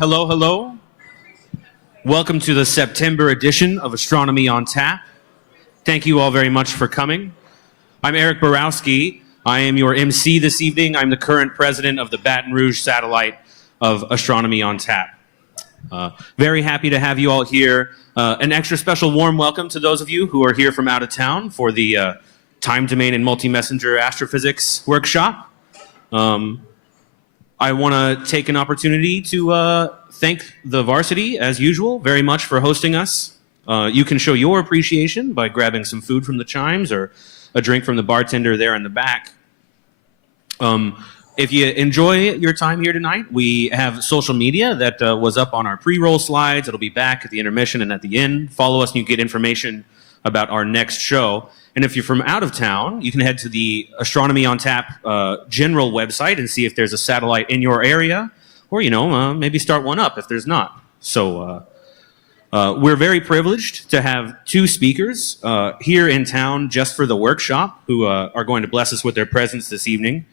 Hello, hello. Welcome to the September edition of Astronomy on Tap. Thank you all very much for coming. I'm Eric Borowski. I am your MC this evening. I'm the current president of the Baton Rouge satellite of Astronomy on Tap. Very happy to have you all here. An extra special warm welcome to those of you who are here from out of town for the Time Domain and Multi-Messenger Astrophysics workshop. I want to take an opportunity to thank the varsity, as usual, very much for hosting us. You can show your appreciation by grabbing some food from the chimes or a drink from the bartender there in the back. If you enjoy your time here tonight, we have social media that was up on our pre-roll slides. It'll be back at the intermission and at the end. Follow us and you get information about our next show. And if you're from out of town, you can head to the Astronomy on Tap general website and see if there's a satellite in your area, or, maybe start one up if there's not. So we're very privileged to have two speakers here in town just for the workshop who are going to bless us with their presence this evening.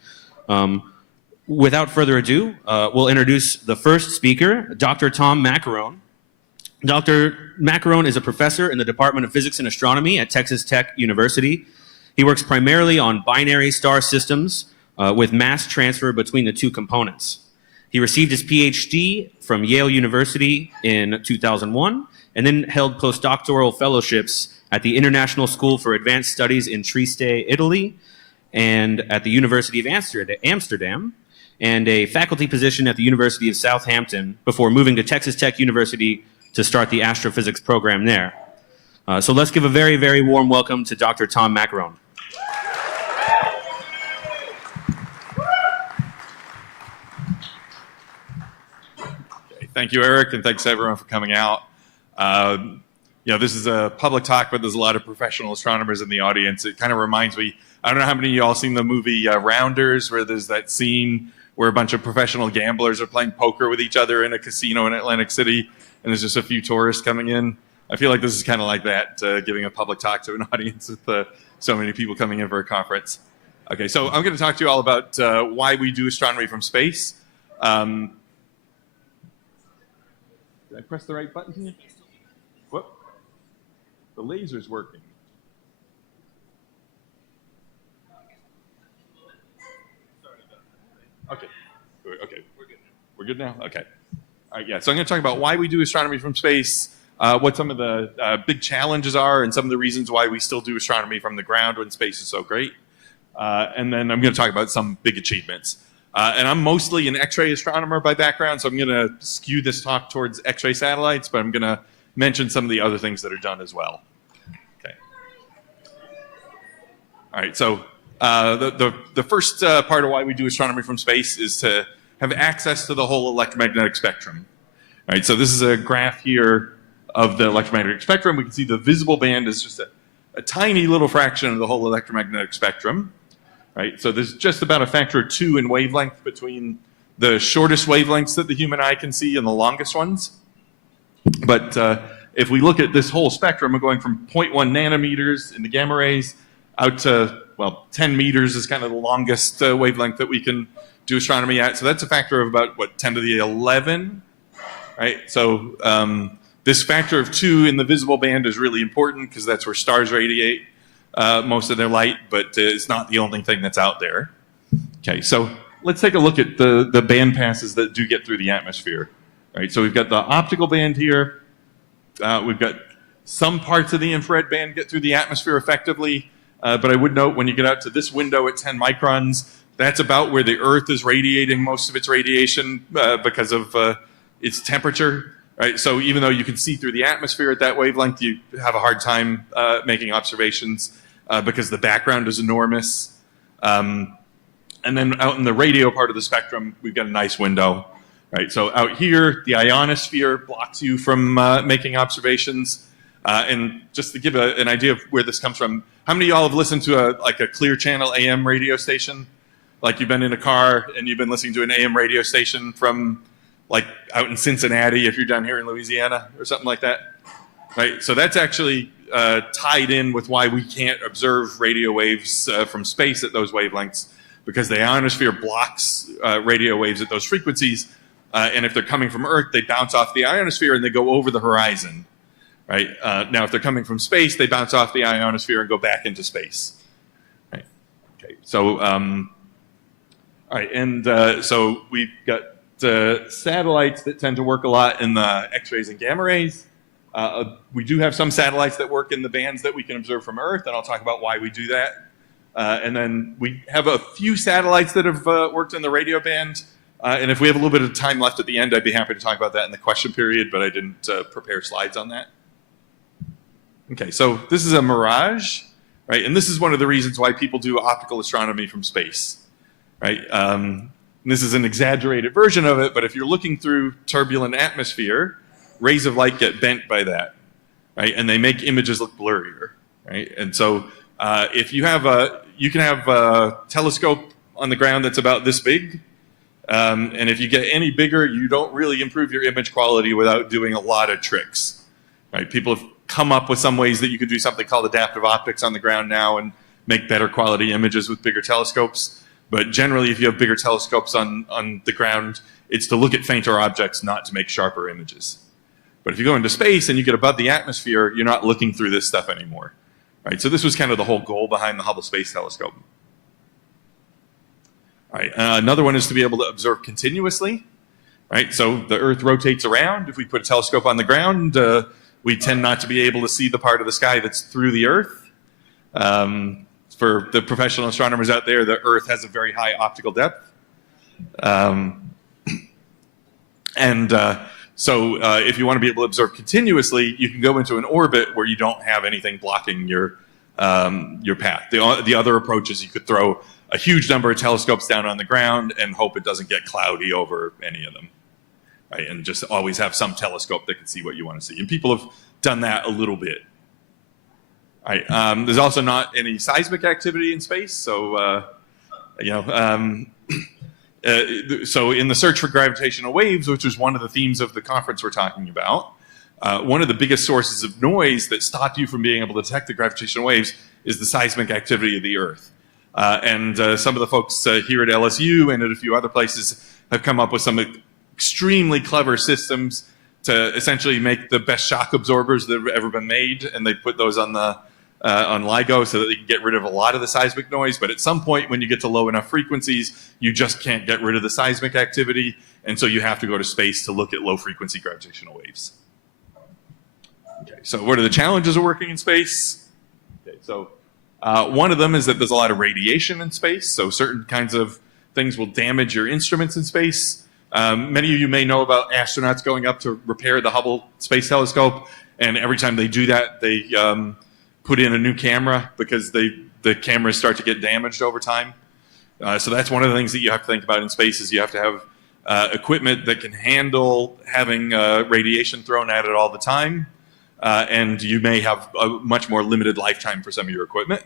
Without further ado, we'll introduce the first speaker, Dr. Tom Maccarone. Dr. Maccarone is a professor in the Department of Physics and Astronomy at Texas Tech University. He works primarily on binary star systems with mass transfer between the two components. He received his PhD from Yale University in 2001 and then held postdoctoral fellowships at the International School for Advanced Studies in Trieste, Italy, and at the University of Amsterdam, and a faculty position at the University of Southampton before moving to Texas Tech University to start the astrophysics program there. So let's give a very, very warm welcome to Dr. Tom Maccarone. Thank you, Eric, and thanks to everyone for coming out. This is a public talk, but there's a lot of professional astronomers in the audience. It kind of reminds me, I don't know how many of you all seen the movie Rounders, where there's that scene where a bunch of professional gamblers are playing poker with each other in a casino in Atlantic City, and there's just a few tourists coming in. I feel like this is kind of like that, giving a public talk to an audience with so many people coming in for a conference. Okay, so I'm going to talk to you all about why we do astronomy from space. Did I press the right button here? What? The laser's working. Okay. Okay. We're good now? Okay. All right, yeah. So I'm going to talk about why we do astronomy from space, what some of the big challenges are, and some of the reasons why we still do astronomy from the ground when space is so great. And then I'm going to talk about some big achievements. And I'm mostly an X-ray astronomer by background, so I'm going to skew this talk towards X-ray satellites, but I'm going to mention some of the other things that are done as well. Okay. All right, so the first part of why we do astronomy from space is to have access to the whole electromagnetic spectrum. All right, so this is a graph here of the electromagnetic spectrum. We can see the visible band is just a tiny little fraction of the whole electromagnetic spectrum. Right, so there's just about a factor of 2 in wavelength between the shortest wavelengths that the human eye can see and the longest ones. But if we look at this whole spectrum, we're going from 0.1 nanometers in the gamma rays out to, 10 meters is kind of the longest wavelength that we can do astronomy at. So that's a factor of about, 10 to the 11, right? So this factor of 2 in the visible band is really important because that's where stars radiate most of their light, but it's not the only thing that's out there. Okay, so let's take a look at the band passes that do get through the atmosphere. All right, so we've got the optical band here. We've got some parts of the infrared band get through the atmosphere effectively, but I would note when you get out to this window at 10 microns, that's about where the Earth is radiating most of its radiation because of its temperature. Right, so even though you can see through the atmosphere at that wavelength, you have a hard time making observations because the background is enormous. And then out in the radio part of the spectrum, we've got a nice window. Right, so out here, the ionosphere blocks you from making observations. And just to give an idea of where this comes from, how many of y'all have listened to a clear channel AM radio station? Like you've been in a car and you've been listening to an AM radio station from out in Cincinnati, if you're down here in Louisiana or something like that, right? So that's actually tied in with why we can't observe radio waves from space at those wavelengths, because the ionosphere blocks radio waves at those frequencies. And if they're coming from Earth, they bounce off the ionosphere and they go over the horizon. Right? Now, if they're coming from space, they bounce off the ionosphere and go back into space. Right? Okay. So, all right, and so we've got satellites that tend to work a lot in the X-rays and gamma rays. We do have some satellites that work in the bands that we can observe from Earth, and I'll talk about why we do that. And then we have a few satellites that have worked in the radio band. And if we have a little bit of time left at the end, I'd be happy to talk about that in the question period, but I didn't prepare slides on that. Okay, so this is a mirage, right? And this is one of the reasons why people do optical astronomy from space, right? This is an exaggerated version of it, but if you're looking through turbulent atmosphere, rays of light get bent by that, right? And they make images look blurrier, right? And so if you have you can have a telescope on the ground that's about this big, and if you get any bigger, you don't really improve your image quality without doing a lot of tricks, right? People have come up with some ways that you could do something called adaptive optics on the ground now and make better quality images with bigger telescopes. But generally, if you have bigger telescopes on the ground, it's to look at fainter objects, not to make sharper images. But if you go into space and you get above the atmosphere, you're not looking through this stuff anymore, right? So this was kind of the whole goal behind the Hubble Space Telescope. All right, another one is to be able to observe continuously, right? So the Earth rotates around. If we put a telescope on the ground, we tend not to be able to see the part of the sky that's through the Earth. For the professional astronomers out there, the Earth has a very high optical depth. So if you want to be able to observe continuously, you can go into an orbit where you don't have anything blocking your path. The other approach is you could throw a huge number of telescopes down on the ground and hope it doesn't get cloudy over any of them, right? And just always have some telescope that can see what you want to see. And people have done that a little bit. All right. There's also not any seismic activity in space, so so in the search for gravitational waves, which is one of the themes of the conference we're talking about, one of the biggest sources of noise that stop you from being able to detect the gravitational waves is the seismic activity of the Earth. And some of the folks here at LSU and at a few other places have come up with some extremely clever systems to essentially make the best shock absorbers that have ever been made, and they put those on the on LIGO so that they can get rid of a lot of the seismic noise. But at some point, when you get to low enough frequencies, you just can't get rid of the seismic activity, and so you have to go to space to look at low-frequency gravitational waves. Okay, so what are the challenges of working in space? Okay, so one of them is that there's a lot of radiation in space, so certain kinds of things will damage your instruments in space. Many of you may know about astronauts going up to repair the Hubble Space Telescope, and every time they do that, they put in a new camera because the cameras start to get damaged over time. So that's one of the things that you have to think about in space is you have to have equipment that can handle having radiation thrown at it all the time. And you may have a much more limited lifetime for some of your equipment.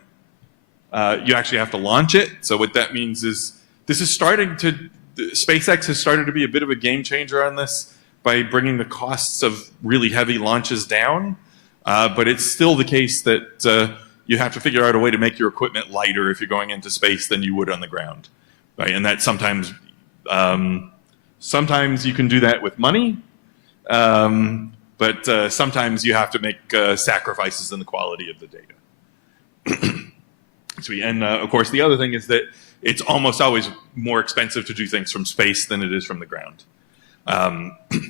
You actually have to launch it. So what that means is this is starting to, SpaceX has started to be a bit of a game changer on this by bringing the costs of really heavy launches down. But it's still the case that you have to figure out a way to make your equipment lighter if you're going into space than you would on the ground. Right? And that sometimes you can do that with money. But sometimes you have to make sacrifices in the quality of the data. And of course, the other thing is that it's almost always more expensive to do things from space than it is from the ground.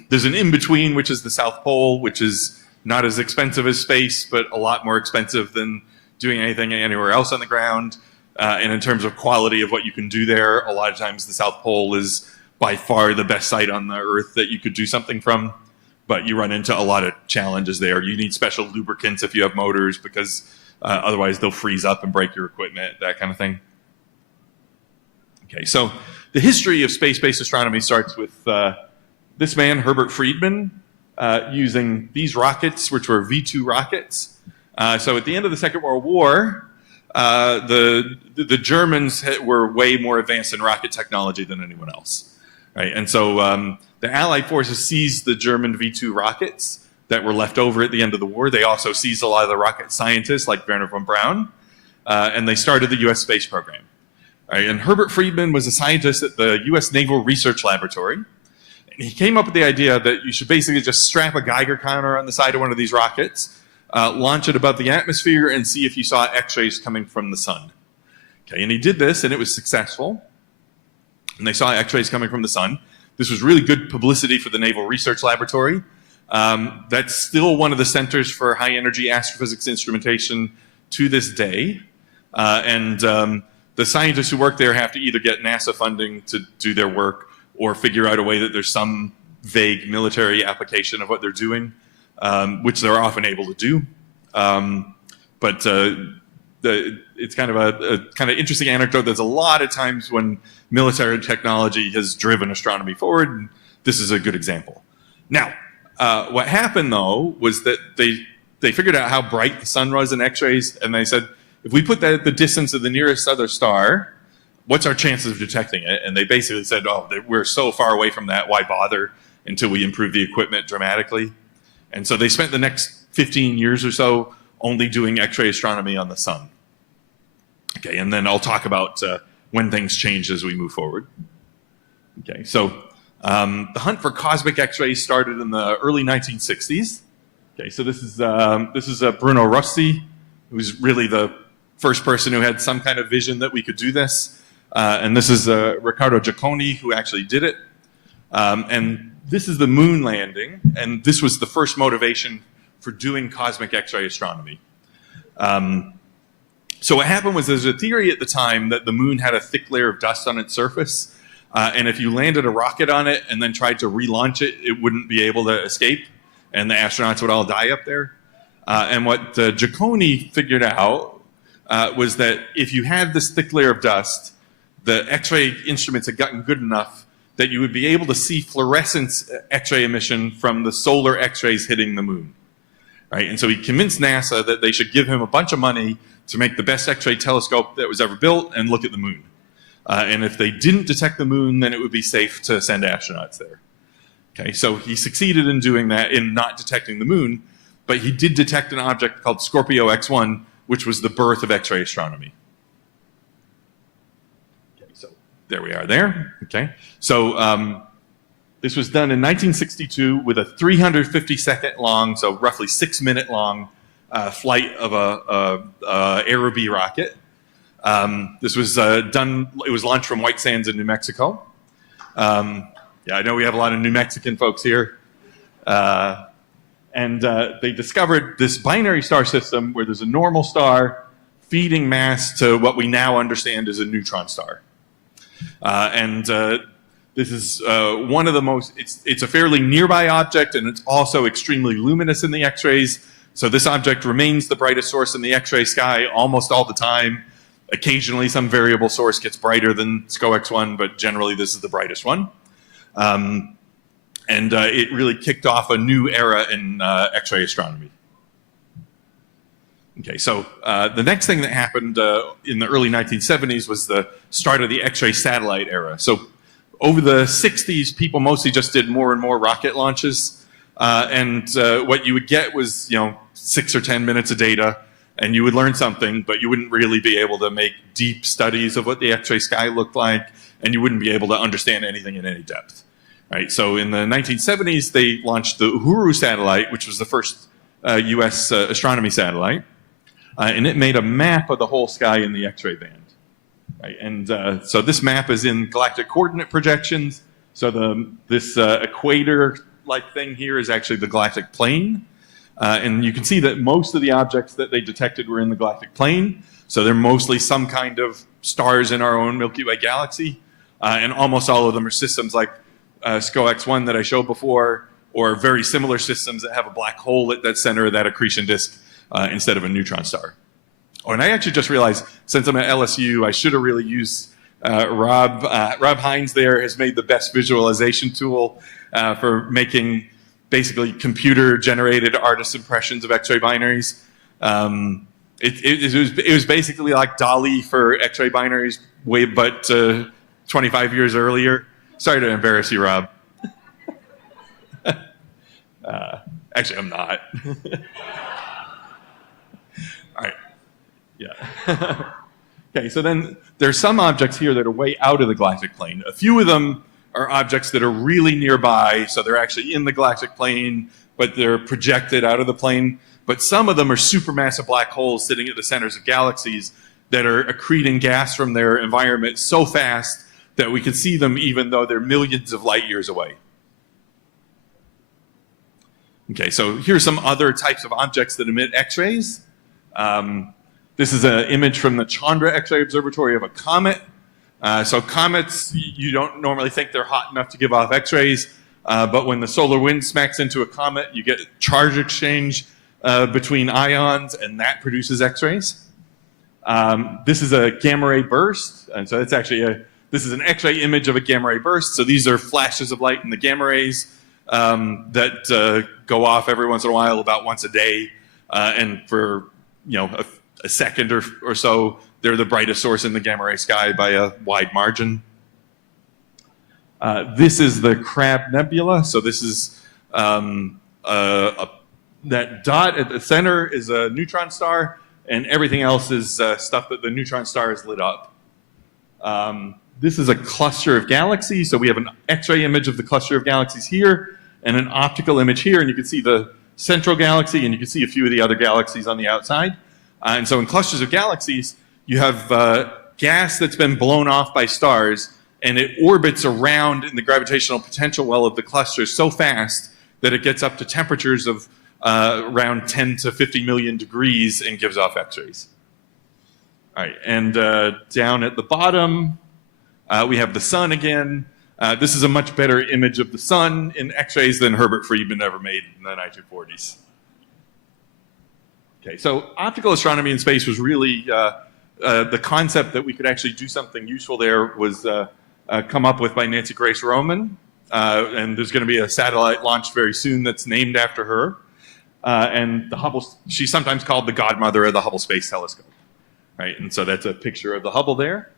There's an in-between, which is the South Pole, which is not as expensive as space, but a lot more expensive than doing anything anywhere else on the ground. And in terms of quality of what you can do there, a lot of times the South Pole is by far the best site on the Earth that you could do something from. But you run into a lot of challenges there. You need special lubricants if you have motors because otherwise they'll freeze up and break your equipment, that kind of thing. Okay, so the history of space-based astronomy starts with this man, Herbert Friedman, using these rockets, which were V2 rockets. So at the end of the Second World War, the Germans were way more advanced in rocket technology than anyone else. Right? And so the Allied forces seized the German V2 rockets that were left over at the end of the war. They also seized a lot of the rocket scientists like Wernher von Braun, and they started the U.S. space program. Right? And Herbert Friedman was a scientist at the U.S. Naval Research Laboratory, And he came up with the idea that you should basically just strap a Geiger counter on the side of one of these rockets, launch it above the atmosphere, and see if you saw X-rays coming from the sun. Okay, and he did this, and it was successful. And they saw X-rays coming from the sun. This was really good publicity for the Naval Research Laboratory. That's still one of the centers for high-energy astrophysics instrumentation to this day. The scientists who work there have to either get NASA funding to do their work or figure out a way that there's some vague military application of what they're doing, which they're often able to do. It's kind of a interesting anecdote. There's a lot of times when military technology has driven astronomy forward, and this is a good example. Now, what happened though was that they figured out how bright the sun was in X-rays, and they said, if we put that at the distance of the nearest other star, what's our chances of detecting it? And they basically said, oh, we're so far away from that, why bother until we improve the equipment dramatically? And so they spent the next 15 years or so only doing X-ray astronomy on the sun. Okay, and then I'll talk about when things change as we move forward. Okay, so the hunt for cosmic X-rays started in the early 1960s. Okay, so this is Bruno Rossi, who's really the first person who had some kind of vision that we could do this. And this is Riccardo Giacconi, who actually did it. And this is the moon landing, and this was the first motivation for doing cosmic X-ray astronomy. So what happened was there's a theory at the time that the moon had a thick layer of dust on its surface, and if you landed a rocket on it and then tried to relaunch it, it wouldn't be able to escape, and the astronauts would all die up there. And what Giacconi figured out was that if you had this thick layer of dust, the X-ray instruments had gotten good enough that you would be able to see fluorescence X-ray emission from the solar X-rays hitting the moon. Right? And so he convinced NASA that they should give him a bunch of money to make the best X-ray telescope that was ever built and look at the moon. And if they didn't detect the moon, then it would be safe to send astronauts there. Okay, so he succeeded in doing that, in not detecting the moon, but he did detect an object called Scorpio X1, which was the birth of X-ray astronomy. Okay, so there we are there. Okay, so this was done in 1962 with a 350-second long, so roughly 6-minute long flight of a Aerobee rocket. This was done, it was launched from White Sands in New Mexico. Yeah, I know we have a lot of New Mexican folks here. They discovered this binary star system where there's a normal star feeding mass to what we now understand as a neutron star. This is one of the most, it's a fairly nearby object, and it's also extremely luminous in the X-rays. So this object remains the brightest source in the X-ray sky almost all the time. Occasionally some variable source gets brighter than SCO X1, but generally this is the brightest one. It really kicked off a new era in X-ray astronomy. Okay, so the next thing that happened in the early 1970s was the start of the X-ray satellite era. So over the 60s, people mostly just did more and more rocket launches. What you would get was, 6 or 10 minutes of data, and you would learn something, but you wouldn't really be able to make deep studies of what the X-ray sky looked like, and you wouldn't be able to understand anything in any depth. Right? So in the 1970s, they launched the Uhuru satellite, which was the first U.S. astronomy satellite, and it made a map of the whole sky in the X-ray band. Right? And so this map is in galactic coordinate projections. So this equator-like thing here is actually the galactic plane. And you can see that most of the objects that they detected were in the galactic plane. So they're mostly some kind of stars in our own Milky Way galaxy. And almost all of them are systems like SCO X1 that I showed before, or very similar systems that have a black hole at that center of that accretion disk instead of a neutron star. Oh, and I actually just realized, since I'm at LSU, I should have really used Rob. Rob Hines there has made the best visualization tool for making basically computer-generated artist impressions of X-ray binaries. It was basically like DALL-E for X-ray binaries, but 25 years earlier. Sorry to embarrass you, Rob. Actually, I'm not. All right. Yeah. Okay, so then there's some objects here that are way out of the galactic plane. A few of them are objects that are really nearby, so they're actually in the galactic plane, but they're projected out of the plane. But some of them are supermassive black holes sitting at the centers of galaxies that are accreting gas from their environment so fast that we can see them even though they're millions of light years away. Okay, so here's some other types of objects that emit X-rays. This is an image from the Chandra X-ray Observatory of a comet. So comets, you don't normally think they're hot enough to give off X-rays, but when the solar wind smacks into a comet, you get charge exchange between ions, and that produces X-rays. This is a gamma ray burst, and so it's actually this is an X-ray image of a gamma ray burst. So these are flashes of light in the gamma rays that go off every once in a while, about once a day, and for a second or so, they're the brightest source in the gamma ray sky by a wide margin. This is the Crab Nebula. So this is that dot at the center is a neutron star, and everything else is stuff that the neutron star has lit up. This is a cluster of galaxies. So we have an X-ray image of the cluster of galaxies here, and an optical image here, and you can see the central galaxy, and you can see a few of the other galaxies on the outside. And so in clusters of galaxies, you have gas that's been blown off by stars, and it orbits around in the gravitational potential well of the cluster so fast that it gets up to temperatures of around 10 to 50 million degrees and gives off X-rays. All right, and down at the bottom, we have the sun again. This is a much better image of the sun in X-rays than Herbert Friedman ever made in the 1940s. Okay, so optical astronomy in space was really the concept that we could actually do something useful there was come up with by Nancy Grace Roman, and there's going to be a satellite launched very soon that's named after her. And the Hubble, she's sometimes called the godmother of the Hubble Space Telescope, right? And so that's a picture of the Hubble there.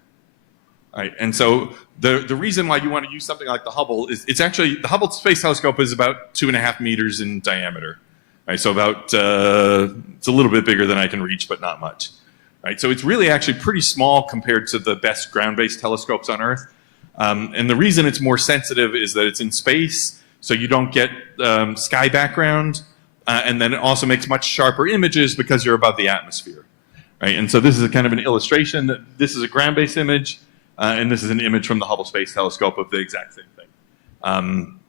All right, and so the reason why you want to use something like the Hubble is it's actually, the Hubble Space Telescope is about 2.5 meters in diameter. Right, so about, it's a little bit bigger than I can reach, but not much. Right, so it's really actually pretty small compared to the best ground-based telescopes on Earth. And the reason it's more sensitive is that it's in space, so you don't get sky background, and then it also makes much sharper images because you're above the atmosphere. Right, and so this is a kind of an illustration that this is a ground-based image, and this is an image from the Hubble Space Telescope of the exact same thing.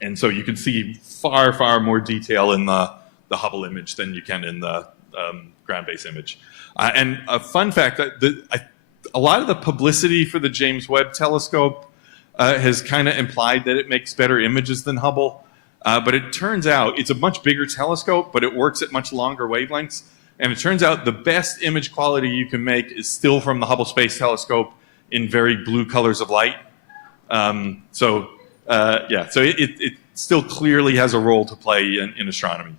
And so you can see far, far more detail in the Hubble image than you can in the ground-based image. And a fun fact, a lot of the publicity for the James Webb Telescope has kind of implied that it makes better images than Hubble. But it turns out it's a much bigger telescope, but it works at much longer wavelengths. And it turns out the best image quality you can make is still from the Hubble Space Telescope in very blue colors of light. So it still clearly has a role to play in astronomy.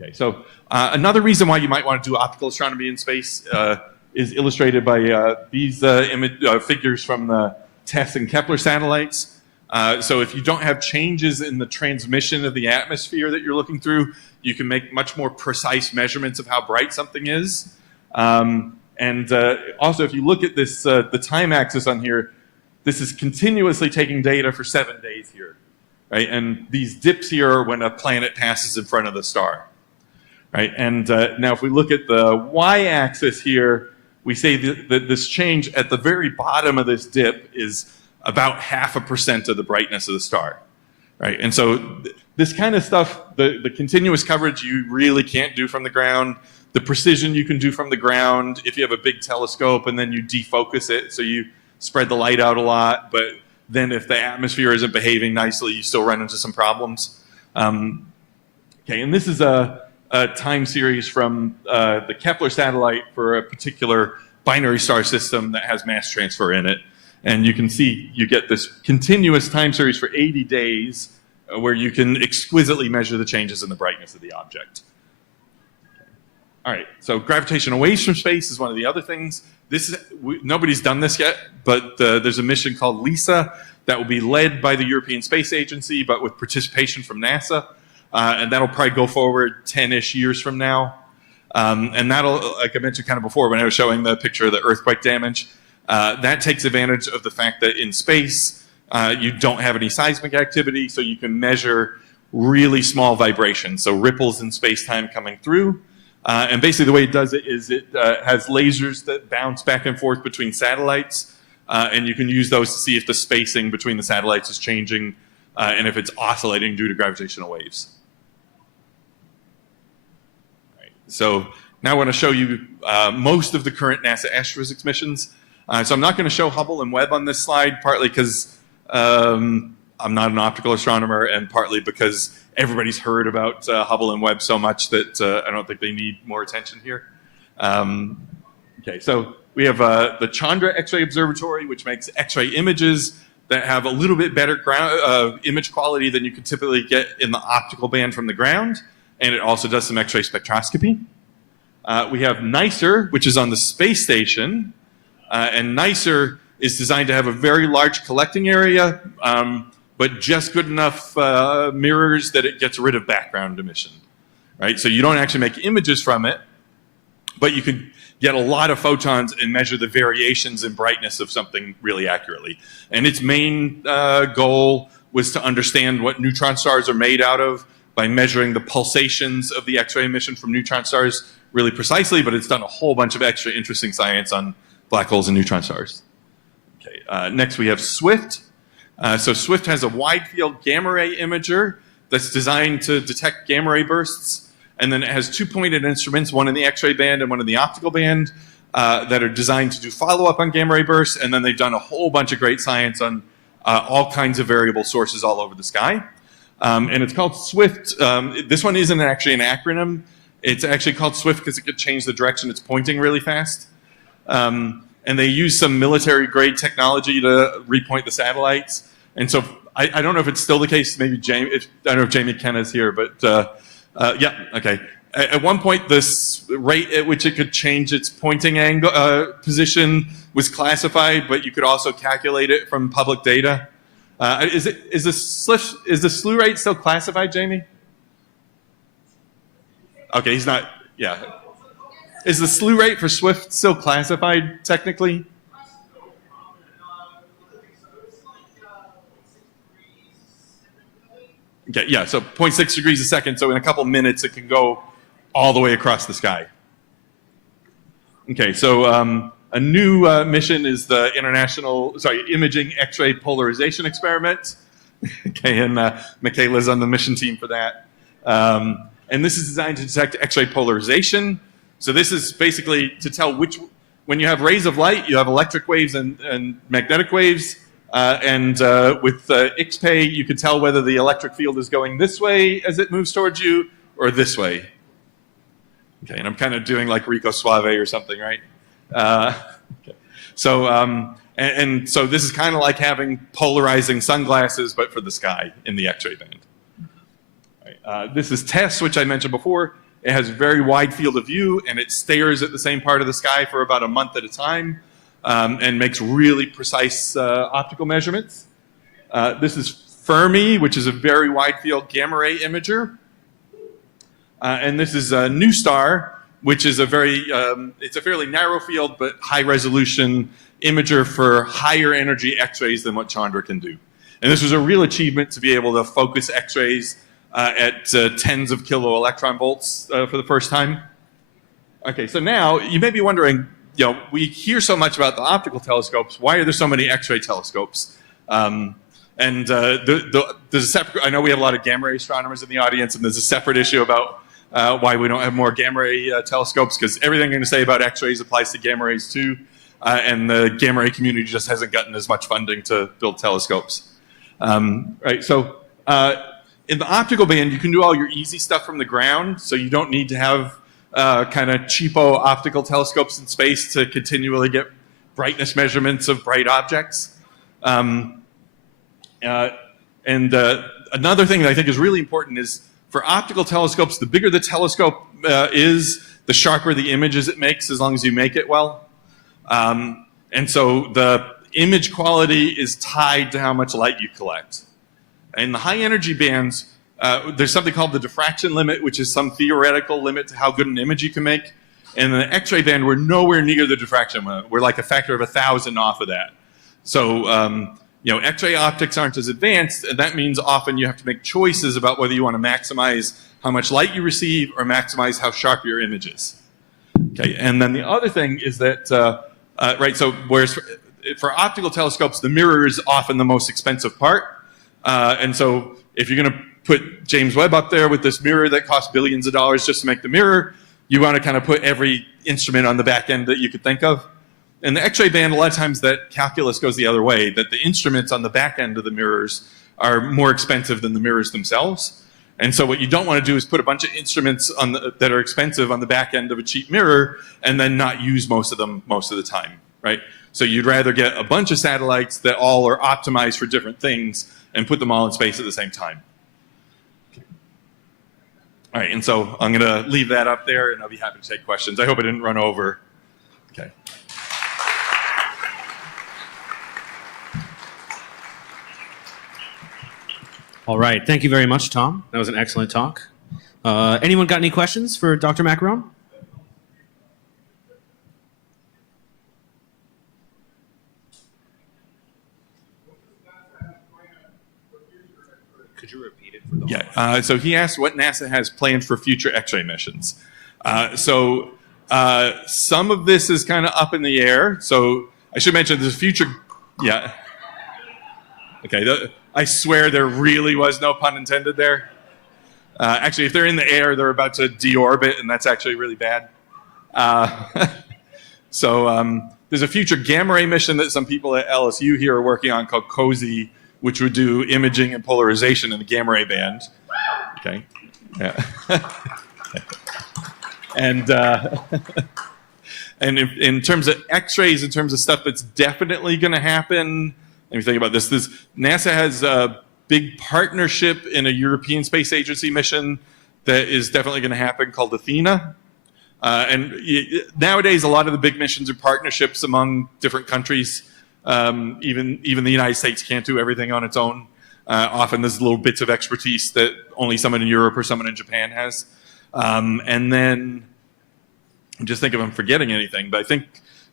Okay, so another reason why you might want to do optical astronomy in space is illustrated by these figures from the TESS and Kepler satellites. So if you don't have changes in the transmission of the atmosphere that you're looking through, you can make much more precise measurements of how bright something is. And also, if you look at this, the time axis on here, this is continuously taking data for 7 days here, right? And these dips here are when a planet passes in front of the star, right? And now if we look at the y-axis here, we say that this change at the very bottom of this dip is about 0.5% of the brightness of the star, right? And so this kind of stuff, the continuous coverage you really can't do from the ground. The precision you can do from the ground if you have a big telescope and then you defocus it, so you spread the light out a lot, but then if the atmosphere isn't behaving nicely, you still run into some problems. Okay, and this is a time series from the Kepler satellite for a particular binary star system that has mass transfer in it. And you can see you get this continuous time series for 80 days where you can exquisitely measure the changes in the brightness of the object. All right, so gravitational waves from space is one of the other things. Nobody's done this yet, but there's a mission called LISA that will be led by the European Space Agency, but with participation from NASA. And that'll probably go forward 10-ish years from now. And that'll, like I mentioned kind of before when I was showing the picture of the earthquake damage, That takes advantage of the fact that in space, you don't have any seismic activity, so you can measure really small vibrations, so ripples in space-time coming through. And basically the way it does it is it has lasers that bounce back and forth between satellites, and you can use those to see if the spacing between the satellites is changing and if it's oscillating due to gravitational waves. Right. So now I want to show you most of the current NASA astrophysics missions. So I'm not going to show Hubble and Webb on this slide, partly because I'm not an optical astronomer, and partly because everybody's heard about Hubble and Webb so much that I don't think they need more attention here. Okay, so we have the Chandra X-ray Observatory, which makes X-ray images that have a little bit better image quality than you could typically get in the optical band from the ground, and it also does some X-ray spectroscopy. We have NICER, which is on the space station, and NICER is designed to have a very large collecting area, but just good enough mirrors that it gets rid of background emission, right? So you don't actually make images from it, but you can get a lot of photons and measure the variations in brightness of something really accurately. And its main goal was to understand what neutron stars are made out of by measuring the pulsations of the X-ray emission from neutron stars really precisely, but it's done a whole bunch of extra interesting science on black holes and neutron stars. Okay, next we have SWIFT. So SWIFT has a wide field gamma ray imager that's designed to detect gamma ray bursts. And then it has two pointed instruments, one in the X-ray band and one in the optical band, that are designed to do follow-up on gamma ray bursts. And then they've done a whole bunch of great science on all kinds of variable sources all over the sky. And it's called SWIFT. This one isn't actually an acronym. It's actually called SWIFT because it could change the direction it's pointing really fast. And they use some military-grade technology to repoint the satellites. And so I don't know if it's still the case. Maybe Jamie, I don't know if Jamie Kenna's here, but yeah, okay. At one point, this rate at which it could change its pointing angle position was classified, but you could also calculate it from public data. Is the slew rate still classified, Jamie? Okay, he's not. Yeah. Is the slew rate for SWIFT still classified technically? Okay, yeah, so 0.6 degrees a second, so in a couple minutes it can go all the way across the sky. Okay, so a new mission is the Imaging X-ray Polarization Experiment. Okay, and Michaela's on the mission team for that. And this is designed to detect X-ray polarization. So this is basically to tell when you have rays of light, you have electric waves and magnetic waves. With XPay, you can tell whether the electric field is going this way as it moves towards you or this way. Okay, and I'm kind of doing like Rico Suave or something, right? Okay. So, so this is kind of like having polarizing sunglasses, but for the sky in the X-ray band. Right. This is TESS, which I mentioned before. It has a very wide field of view, and it stares at the same part of the sky for about a month at a time. And makes really precise optical measurements. This is Fermi, which is a very wide field gamma ray imager. And this is NuSTAR, which is it's a fairly narrow field but high resolution imager for higher energy X-rays than what Chandra can do. And this was a real achievement to be able to focus X-rays at tens of kilo electron volts for the first time. Okay, so now you may be wondering, we hear so much about the optical telescopes. Why are there so many X-ray telescopes? There's a separate. I know we have a lot of gamma ray astronomers in the audience, and there's a separate issue about why we don't have more gamma ray telescopes. Because everything I'm going to say about X-rays applies to gamma rays too, and the gamma ray community just hasn't gotten as much funding to build telescopes. Right. So in the optical band, you can do all your easy stuff from the ground, so you don't need to have kind of cheapo optical telescopes in space to continually get brightness measurements of bright objects. Another thing that I think is really important is for optical telescopes, the bigger the telescope is, the sharper the images it makes, as long as you make it well. And so the image quality is tied to how much light you collect. In the high energy bands, there's something called the diffraction limit, which is some theoretical limit to how good an image you can make. And in the X-ray band, we're nowhere near the diffraction limit. We're like a factor of 1,000 off of that. So, X-ray optics aren't as advanced, and that means often you have to make choices about whether you want to maximize how much light you receive or maximize how sharp your image is. Okay, and then the other thing is that, so whereas for optical telescopes, the mirror is often the most expensive part. And so if you're going to put James Webb up there with this mirror that costs billions of dollars just to make the mirror, you want to kind of put every instrument on the back end that you could think of. In the X-ray band, a lot of times that calculus goes the other way, that the instruments on the back end of the mirrors are more expensive than the mirrors themselves. And so what you don't want to do is put a bunch of instruments that are expensive on the back end of a cheap mirror and then not use most of them most of the time, right? So you'd rather get a bunch of satellites that all are optimized for different things and put them all in space at the same time. All right, and so I'm going to leave that up there, and I'll be happy to take questions. I hope I didn't run over. Okay. All right. Thank you very much, Tom. That was an excellent talk. Anyone got any questions for Dr. Maccarone? Could you repeat it for the Yeah. So he asked what NASA has planned for future X-ray missions. Some of this is kind of up in the air. So I should mention there's a future. Yeah. Okay. I swear there really was no pun intended there. Actually, if they're in the air, they're about to deorbit, and that's actually really bad. There's a future gamma ray mission that some people at LSU here are working on called COSY, which would do imaging and polarization in the gamma ray band. Okay. Yeah. And in terms of X-rays, in terms of stuff that's definitely going to happen, let me think about this. NASA has a big partnership in a European Space Agency mission that is definitely going to happen called Athena. Nowadays, a lot of the big missions are partnerships among different countries. Even the United States can't do everything on its own. Often there's little bits of expertise that only someone in Europe or someone in Japan has. And then, I'm just thinking if I'm forgetting anything, but I think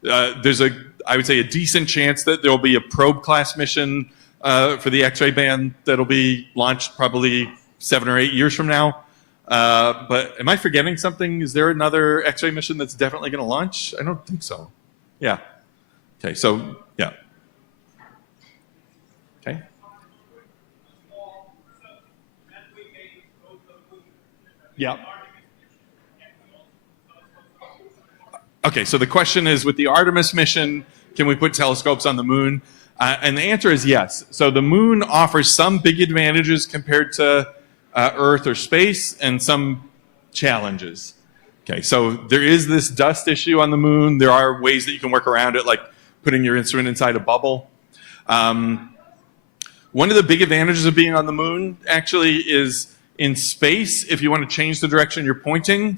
there's I would say a decent chance that there'll be a probe class mission for the X-ray band that'll be launched probably 7 or 8 years from now. But am I forgetting something? Is there another X-ray mission that's definitely going to launch? I don't think so. Yeah. Okay, so, yeah. Okay. Yeah. Okay, so the question is, with the Artemis mission, can we put telescopes on the moon? And the answer is yes. So the moon offers some big advantages compared to Earth or space, and some challenges. Okay, so there is this dust issue on the moon. There are ways that you can work around it, like putting your instrument inside a bubble. One of the big advantages of being on the moon, actually, is in space, if you want to change the direction you're pointing,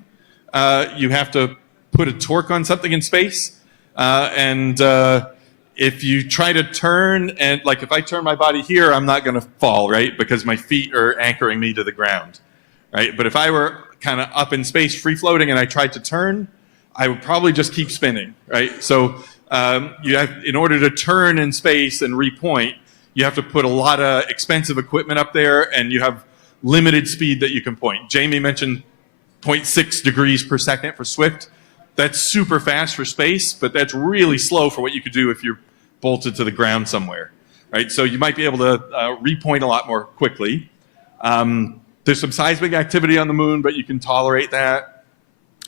you have to put a torque on something in space. If you try to turn, and like if I turn my body here, I'm not going to fall, right? Because my feet are anchoring me to the ground, right? But if I were kind of up in space, free floating, and I tried to turn, I would probably just keep spinning, right? So in order to turn in space and repoint, you have to put a lot of expensive equipment up there, and you have limited speed that you can point. Jamie mentioned 0.6 degrees per second for Swift. That's super fast for space, but that's really slow for what you could do if you're bolted to the ground somewhere, right? So you might be able to repoint a lot more quickly. There's some seismic activity on the moon, but you can tolerate that.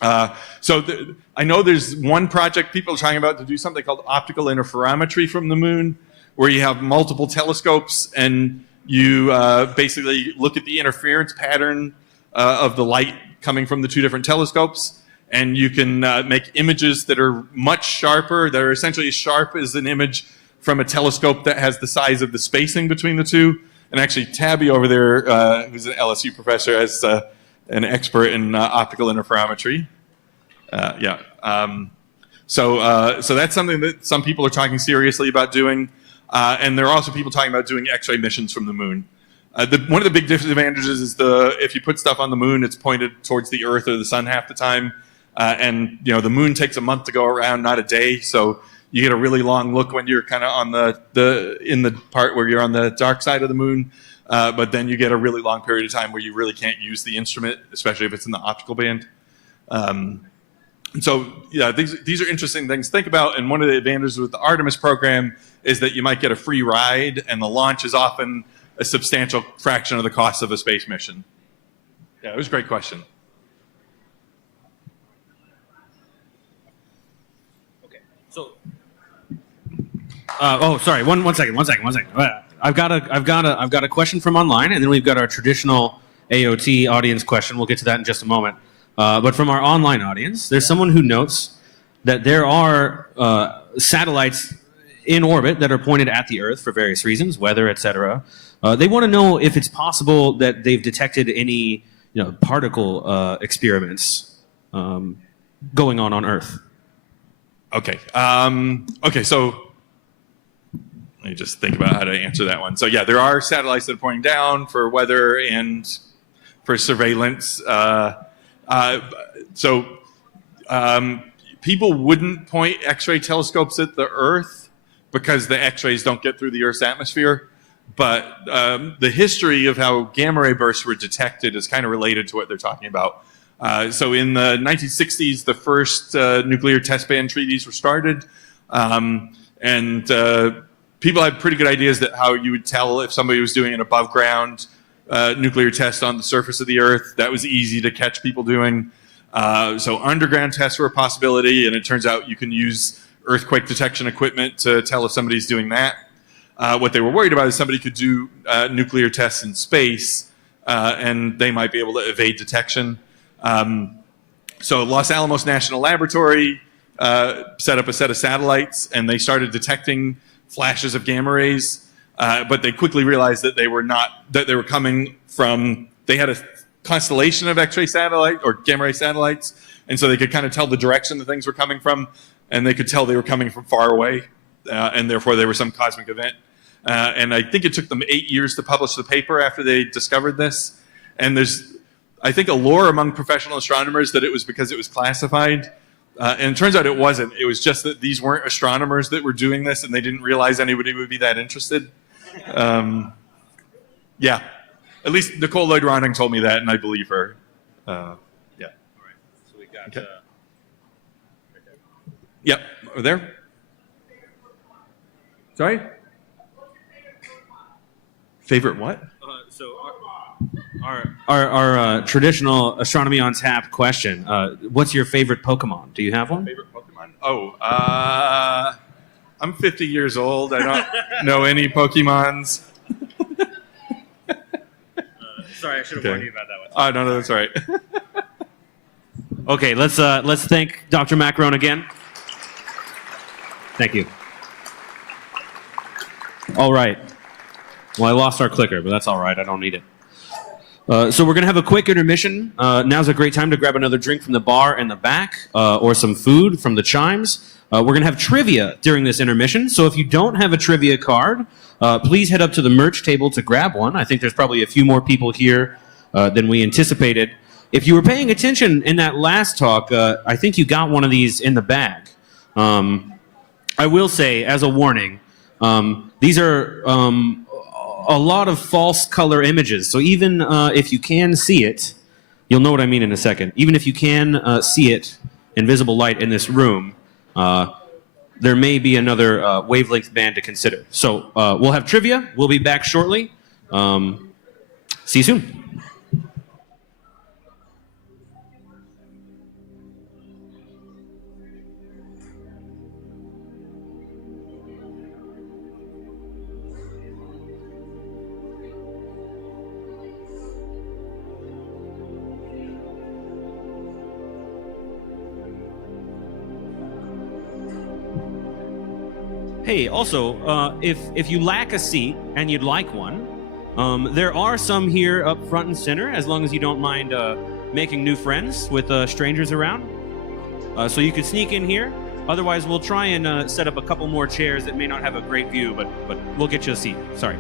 I know there's one project people are talking about to do something called optical interferometry from the moon, where you have multiple telescopes and you basically look at the interference pattern of the light coming from the two different telescopes. And you can make images that are much sharper, that are essentially as sharp as an image from a telescope that has the size of the spacing between the two. And actually, Tabby over there, who's an LSU professor, is an expert in optical interferometry. So that's something that some people are talking seriously about doing. And there are also people talking about doing X-ray missions from the moon. One of the big disadvantages is if you put stuff on the moon, it's pointed towards the Earth or the sun half the time. and the moon takes a month to go around, not a day. So you get a really long look when you're kind of on in the part where you're on the dark side of the moon. But then you get a really long period of time where you really can't use the instrument, especially if it's in the optical band. So yeah, these are interesting things to think about. And one of the advantages with the Artemis program is that you might get a free ride, and the launch is often a substantial fraction of the cost of a space mission. Yeah, it was a great question. Okay, so oh, sorry, one second. I've got a question from online, and then we've got our traditional AOT audience question. We'll get to that in just a moment. But from our online audience, there's someone who notes that there are satellites in orbit that are pointed at the Earth for various reasons, weather, etc. They want to know if it's possible that they've detected any particle experiments going on Earth. Okay. So let me just think about how to answer that one. So yeah, there are satellites that are pointing down for weather and for surveillance. People wouldn't point X-ray telescopes at the Earth because the X-rays don't get through the Earth's atmosphere. But the history of how gamma ray bursts were detected is kind of related to what they're talking about. So in the 1960s, the first nuclear test ban treaties were started. And people had pretty good ideas that how you would tell if somebody was doing an above ground nuclear test on the surface of the Earth. That was easy to catch people doing. So underground tests were a possibility, and it turns out you can use earthquake detection equipment to tell if somebody's doing that. What they were worried about is somebody could do nuclear tests in space, and they might be able to evade detection. So Los Alamos National Laboratory set up a set of satellites, and they started detecting flashes of gamma rays. But they quickly realized that they were coming from, they had a constellation of X-ray satellite or gamma ray satellites, and so they could kind of tell the direction the things were coming from, and they could tell they were coming from far away, and therefore they were some cosmic event. And I think it took them 8 years to publish the paper after they discovered this. And there's, I think, a lore among professional astronomers that it was because it was classified. And it turns out it wasn't. It was just that these weren't astronomers that were doing this, and they didn't realize anybody would be that interested. Yeah. At least Nicole Lloyd Ronning told me that, and I believe her. Yeah. All right. So we got. Okay. Right there. Yep. Over there. Sorry? Favorite what? So our traditional astronomy on tap question. What's your favorite Pokemon? Do you have one? Favorite Pokemon? Oh, I'm 50 years old. I don't know any Pokemons. Sorry, I should have warned you about that one. Oh, no, that's all right. Okay, let's thank Dr. Maccarone again. Thank you. All right. Well, I lost our clicker, but that's all right. I don't need it. So we're going to have a quick intermission. Now's a great time to grab another drink from the bar in the back or some food from the Chimes. We're going to have trivia during this intermission. So if you don't have a trivia card, please head up to the merch table to grab one. I think there's probably a few more people here than we anticipated. If you were paying attention in that last talk, I think you got one of these in the bag. I will say, as a warning, these are a lot of false color images. So even if you can see it, you'll know what I mean in a second. Even if you can see it in visible light in this room, there may be another wavelength band to consider. So we'll have trivia. We'll be back shortly. See you soon. Hey, also, if you lack a seat and you'd like one, there are some here up front and center, as long as you don't mind making new friends with strangers around. So you could sneak in here. Otherwise, we'll try and set up a couple more chairs that may not have a great view, but we'll get you a seat. Sorry.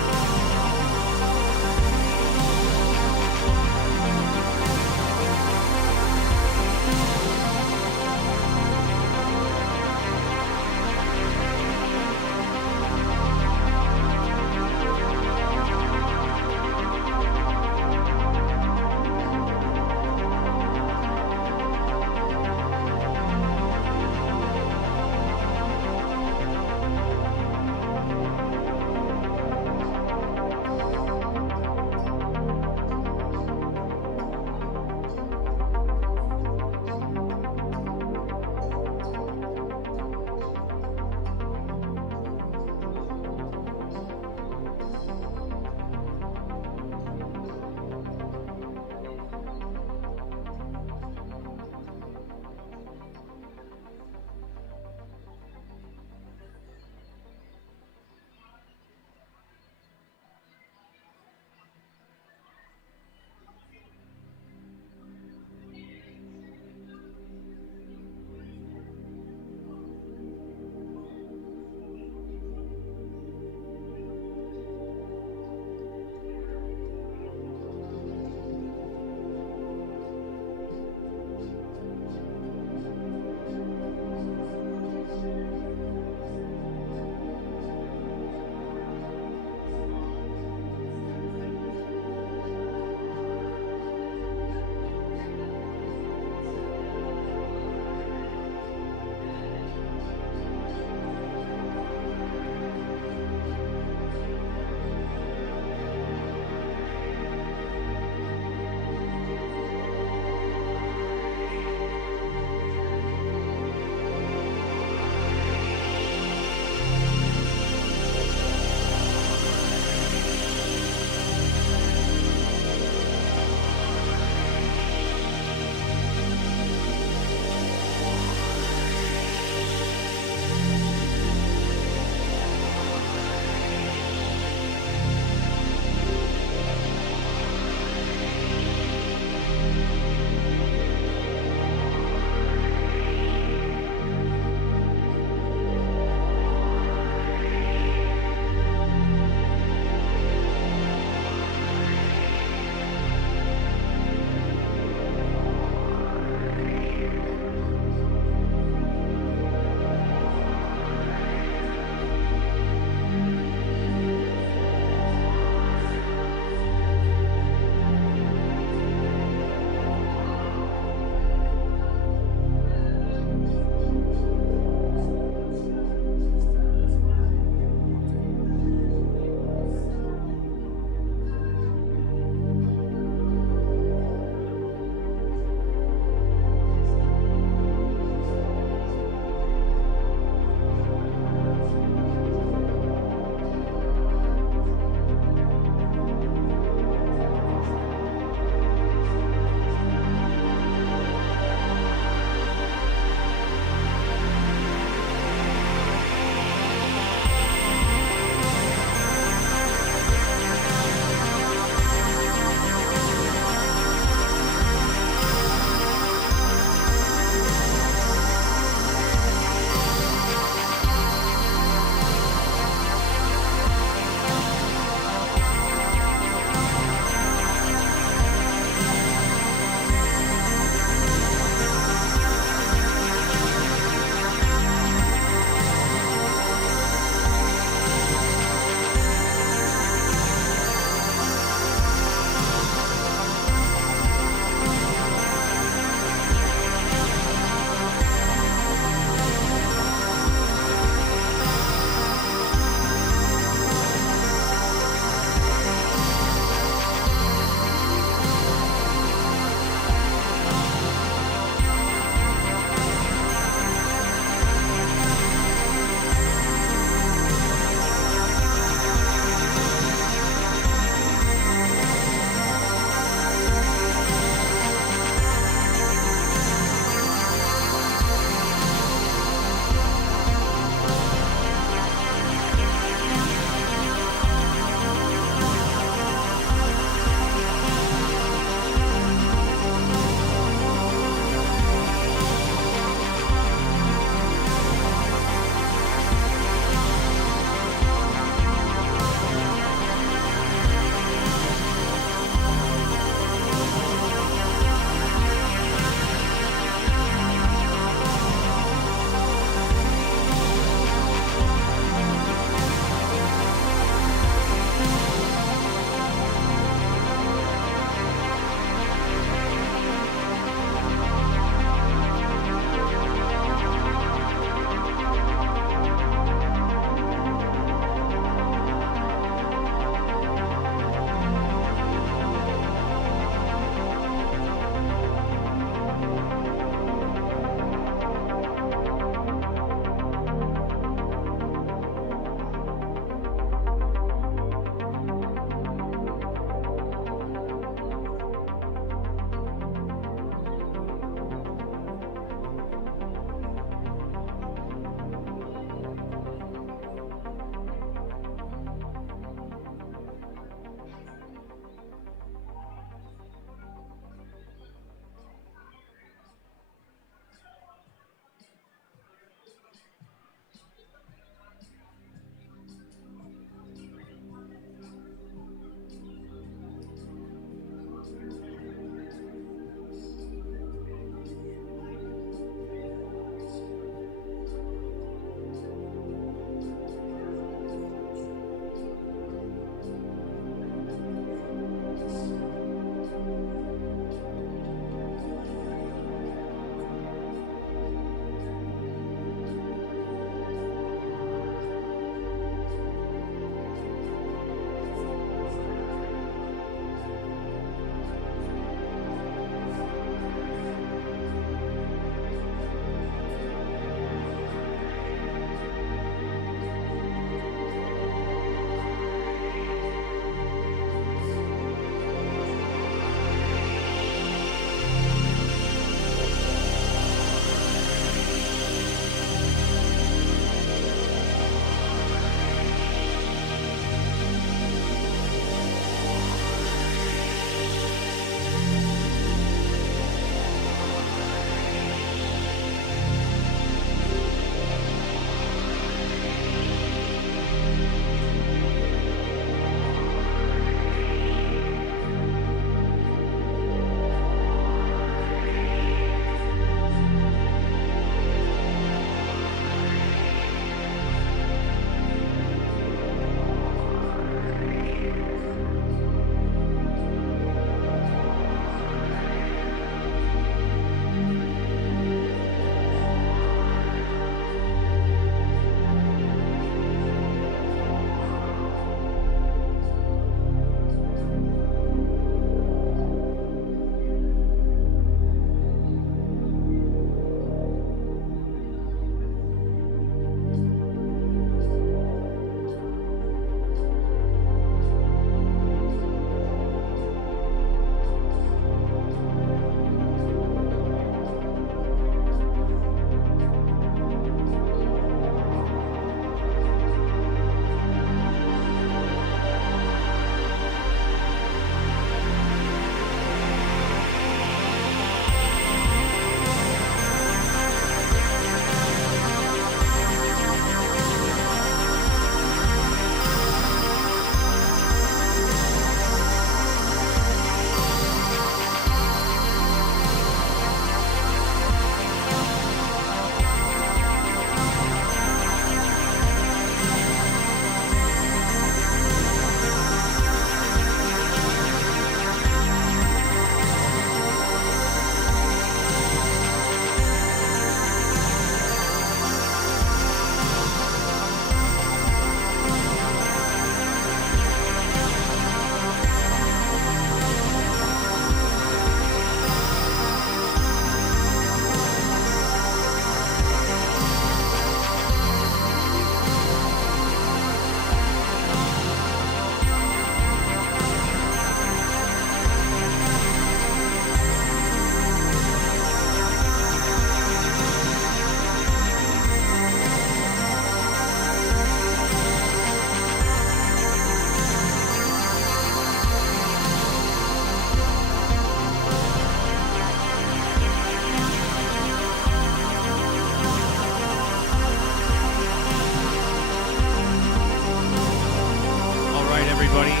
everybody.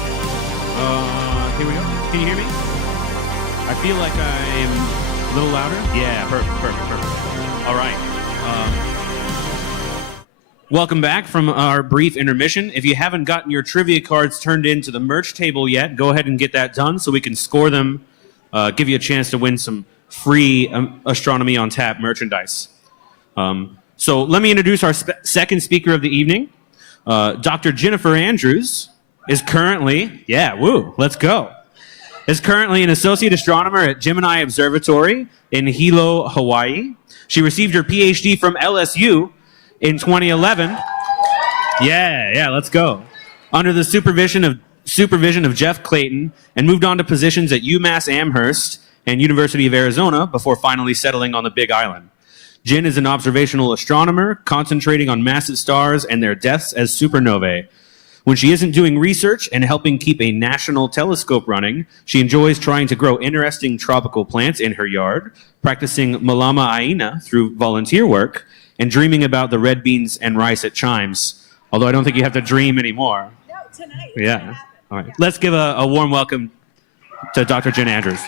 Here we go. Can you hear me? I feel like I'm a little louder. Yeah, perfect. All right. Welcome back from our brief intermission. If you haven't gotten your trivia cards turned into the merch table yet, go ahead and get that done so we can score them, give you a chance to win some free Astronomy on Tap merchandise. So let me introduce our second speaker of the evening. Dr. Jennifer Andrews is currently, let's go. Is currently an associate astronomer at Gemini Observatory in Hilo, Hawaii. She received her PhD from LSU in 2011. Yeah, let's go. Under the supervision of Jeff Clayton, and moved on to positions at UMass Amherst and University of Arizona before finally settling on the Big Island. Jen is an observational astronomer concentrating on massive stars and their deaths as supernovae. When she isn't doing research and helping keep a national telescope running, she enjoys trying to grow interesting tropical plants in her yard, practicing malama aina through volunteer work, and dreaming about the red beans and rice at Chimes. Although I don't think you have to dream anymore. No, tonight. Yeah. All right. Yeah. Let's give a warm welcome to Dr. Jen Andrews.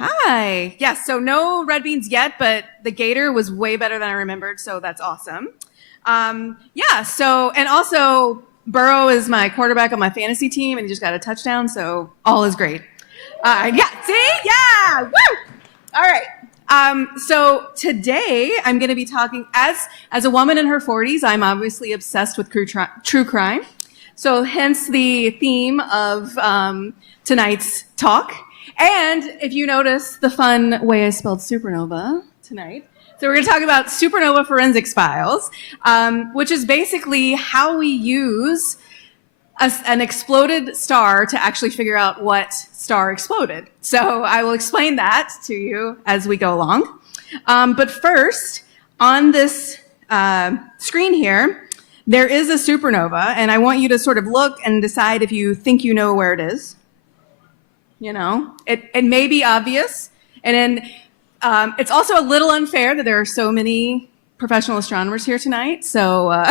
Hi. Yes, so no red beans yet, but the gator was way better than I remembered, so that's awesome. And also Burrow is my quarterback on my fantasy team, and he just got a touchdown, so all is great. Woo! All right. So today I'm going to be talking, as a woman in her 40s, I'm obviously obsessed with true crime. So hence the theme of tonight's talk. And if you notice the fun way I spelled supernova tonight, so we're going to talk about Supernova Forensic Files, which is basically how we use an exploded star to actually figure out what star exploded. So I will explain that to you as we go along. But first, on this screen here, there is a supernova, and I want you to sort of look and decide if you think you know where it is. You know, it may be obvious. And then it's also a little unfair that there are so many professional astronomers here tonight. So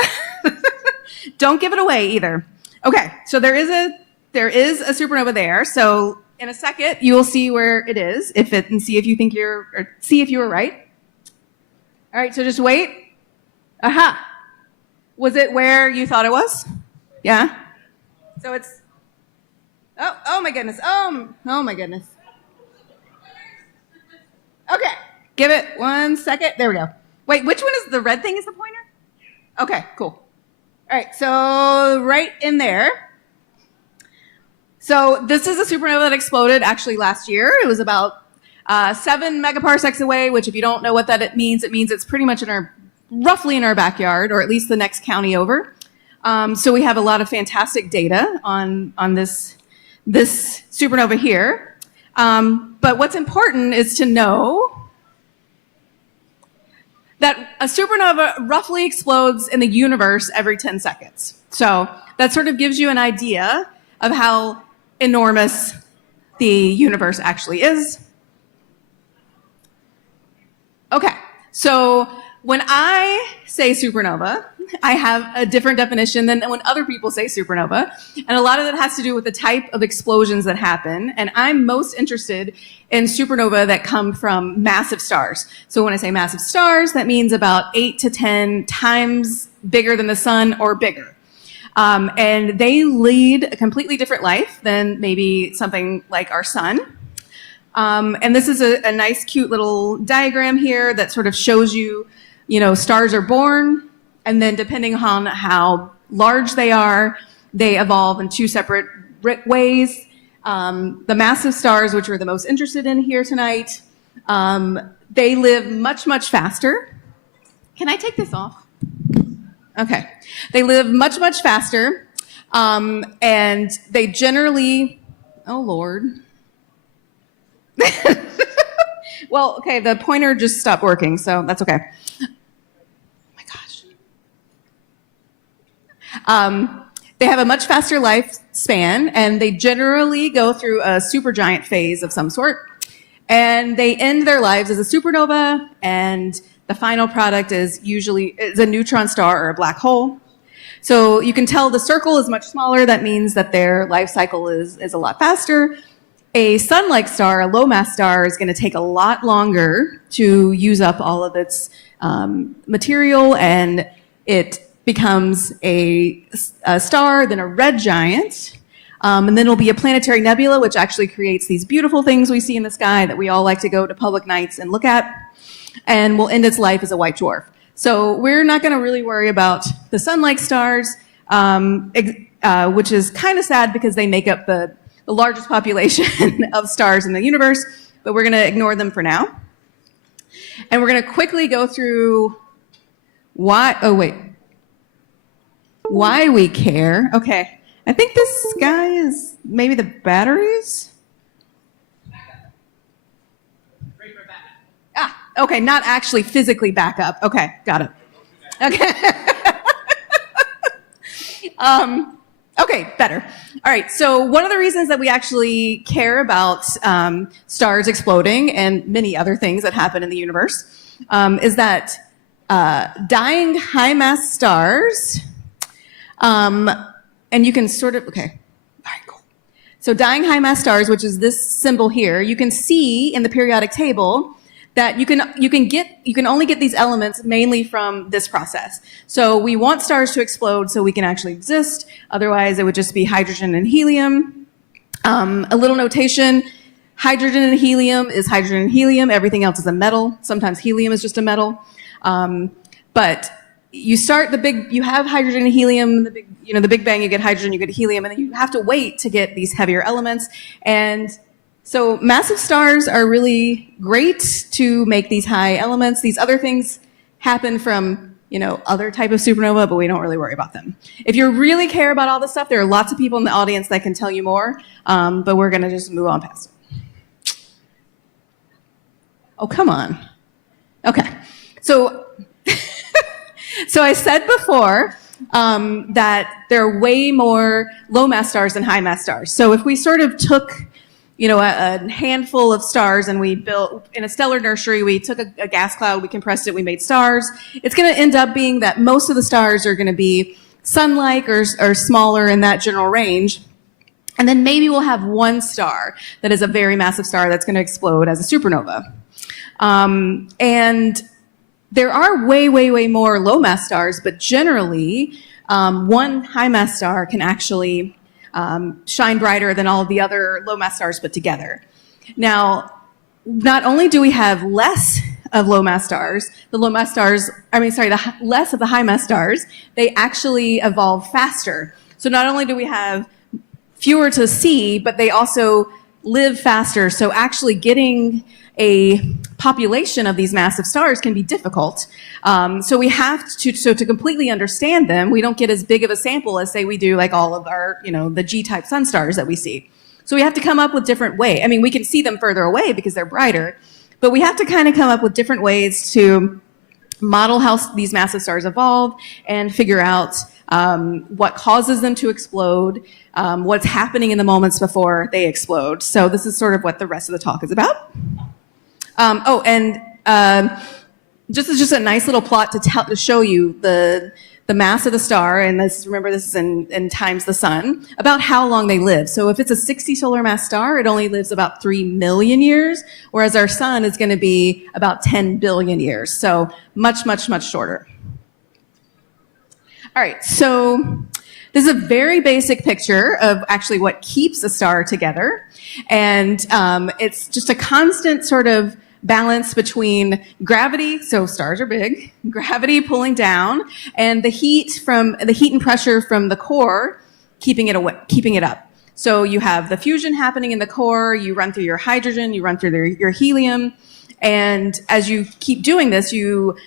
don't give it away either. Okay, so there is a supernova there. So in a second, you will see where it is, and see if you were right. All right, so just wait. Aha. Was it where you thought it was? Yeah. So it's. Oh my goodness. Oh my goodness. Okay. Give it 1 second. There we go. Wait, which one is the red thing is the pointer? Okay, cool. All right, so right in there. So this is a supernova that exploded actually last year. It was about 7 megaparsecs away, which if you don't know what that it means it's pretty much roughly in our backyard, or at least the next county over. So we have a lot of fantastic data on this supernova here. But what's important is to know that a supernova roughly explodes in the universe every 10 seconds. So that sort of gives you an idea of how enormous the universe actually is. Okay, so when I say supernova, I have a different definition than when other people say supernova. And a lot of that has to do with the type of explosions that happen. And I'm most interested in supernova that come from massive stars. So when I say massive stars, that means about 8 to 10 times bigger than the sun or bigger. And they lead a completely different life than maybe something like our sun. And this is a nice, cute little diagram here that sort of shows you, stars are born. And then depending on how large they are, they evolve in 2 separate ways. The massive stars, which we're the most interested in here tonight, they live much, much faster. Can I take this off? Okay. They live much, much faster. And they generally, oh Lord. Well, okay, the pointer just stopped working, so that's okay. They have a much faster lifespan, and they generally go through a supergiant phase of some sort. And they end their lives as a supernova, and The final product is usually a neutron star or a black hole. So you can tell the circle is much smaller. That means that their life cycle is a lot faster. A sun-like star, a low-mass star, is going to take a lot longer to use up all of its material, and it becomes a star, then a red giant, and then it'll be a planetary nebula, which actually creates these beautiful things we see in the sky that we all like to go to public nights and look at, and will end its life as a white dwarf. So we're not going to really worry about the sun-like stars, which is kind of sad because they make up the largest population of stars in the universe, but we're going to ignore them for now. And we're going to quickly go through why we care. Okay, I think this guy is maybe the batteries. Okay, not actually physically back up. Okay, got it. Okay. Okay, better. All right, so one of the reasons that we actually care about stars exploding and many other things that happen in the universe is that dying high-mass stars, and you can sort of, okay, all right, cool. So dying high-mass stars, which is this symbol here, you can see in the periodic table that you can only get these elements mainly from this process. So we want stars to explode so we can actually exist. Otherwise, it would just be hydrogen and helium. A little notation: hydrogen and helium is hydrogen and helium. Everything else is a metal. Sometimes helium is just a metal. But you start you have hydrogen and helium. The Big Bang, you get hydrogen, you get helium, and then you have to wait to get these heavier elements. And so massive stars are really great to make these high elements. These other things happen from, other type of supernova, but we don't really worry about them. If you really care about all this stuff, there are lots of people in the audience that can tell you more, but we're going to just move on past it. Oh, come on. Okay. So, so I said before that there are way more low-mass stars than high-mass stars. So if we sort of took a handful of stars, and we built, in a stellar nursery, we took a gas cloud, we compressed it, we made stars. It's going to end up being that most of the stars are going to be sun-like or smaller in that general range. And then maybe we'll have one star that is a very massive star that's going to explode as a supernova. And there are way, way, way more low-mass stars, but generally, one high-mass star can actually shine brighter than all of the other low-mass stars put together. Now, not only do we have less of low-mass stars, less of the high-mass stars, they actually evolve faster. So not only do we have fewer to see, but they also live faster. So actually getting a population of these massive stars can be difficult. So we have to completely understand them, we don't get as big of a sample as, say, we do like all of our, the G-type sun stars that we see. So we have to come up with different ways. I mean, we can see them further away because they're brighter, but we have to kind of come up with different ways to model how these massive stars evolve and figure out what causes them to explode, what's happening in the moments before they explode. So this is sort of what the rest of the talk is about. Just a nice little plot to show you the mass of the star, and remember this is in times the sun, about how long they live. So if it's a 60 solar mass star, it only lives about 3 million years, whereas our sun is going to be about 10 billion years. So much, much, much shorter. All right, so this is a very basic picture of actually what keeps a star together. And it's just a constant sort of balance between gravity, so stars are big, gravity pulling down, and the heat and pressure from the core keeping it up. So you have the fusion happening in the core, you run through your hydrogen, you run through your helium, and as you keep doing this, you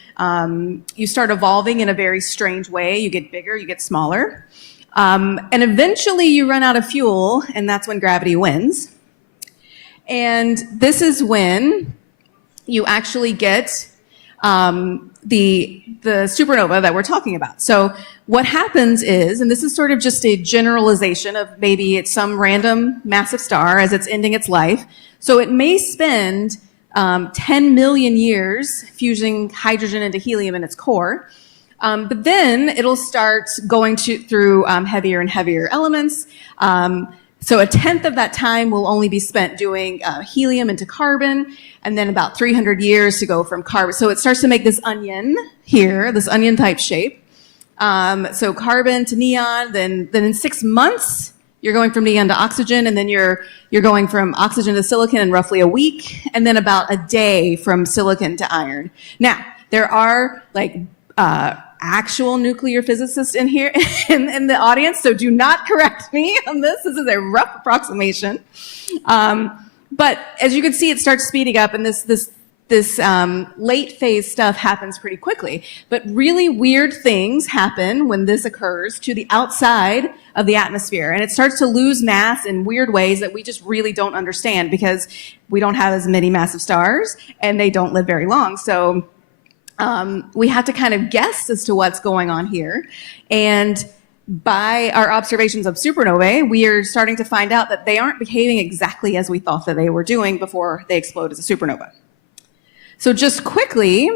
start evolving in a very strange way. You get bigger, you get smaller, and eventually you run out of fuel, and that's when gravity wins. And this is when you actually get the supernova that we're talking about. So what happens is, and this is sort of just a generalization of maybe it's some random massive star as it's ending its life. So it may spend 10 million years fusing hydrogen into helium in its core. But then it'll start going through heavier and heavier elements. So a tenth of that time will only be spent doing helium into carbon, and then about 300 years to go from carbon. So it starts to make this onion here, this onion type shape. So carbon to neon, then in 6 months, you're going from neon to oxygen, and then you're going from oxygen to silicon in roughly a week, and then about a day from silicon to iron. Now, there are actual nuclear physicists in here in the audience, so do not correct me on this. This is a rough approximation. But as you can see, it starts speeding up, and this late phase stuff happens pretty quickly. But really weird things happen when this occurs to the outside of the atmosphere, and it starts to lose mass in weird ways that we just really don't understand because we don't have as many massive stars, and they don't live very long. So we have to kind of guess as to what's going on here. And by our observations of supernovae, we are starting to find out that they aren't behaving exactly as we thought that they were doing before they explode as a supernova. So just quickly,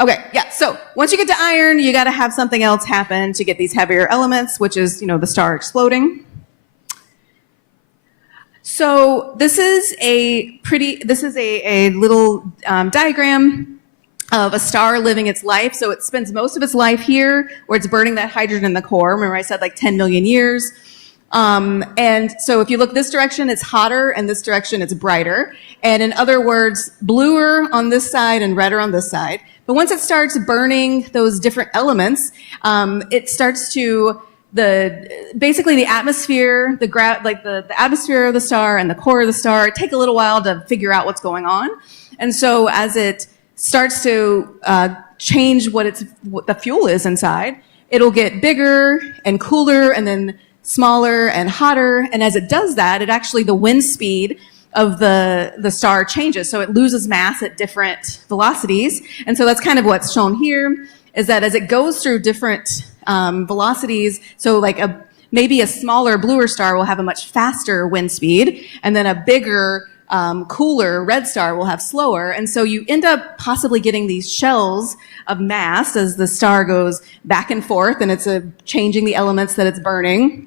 okay, yeah, so once you get to iron, you got to have something else happen to get these heavier elements, which is, the star exploding. So this is a little diagram of a star living its life. So it spends most of its life here, where it's burning that hydrogen in the core. Remember I said 10 million years. And so if you look this direction, it's hotter, and this direction, it's brighter. And in other words, bluer on this side and redder on this side. But once it starts burning those different elements, it starts to basically the atmosphere, the atmosphere of the star and the core of the star take a little while to figure out what's going on. And so as it starts to change what the fuel is inside, it'll get bigger and cooler, and then smaller and hotter. And as it does that, the wind speed of the star changes. So it loses mass at different velocities. And so that's kind of what's shown here, is that as it goes through different velocities, so maybe a smaller, bluer star will have a much faster wind speed, and then a bigger, cooler red star will have slower. And so you end up possibly getting these shells of mass as the star goes back and forth, and it's changing the elements that it's burning.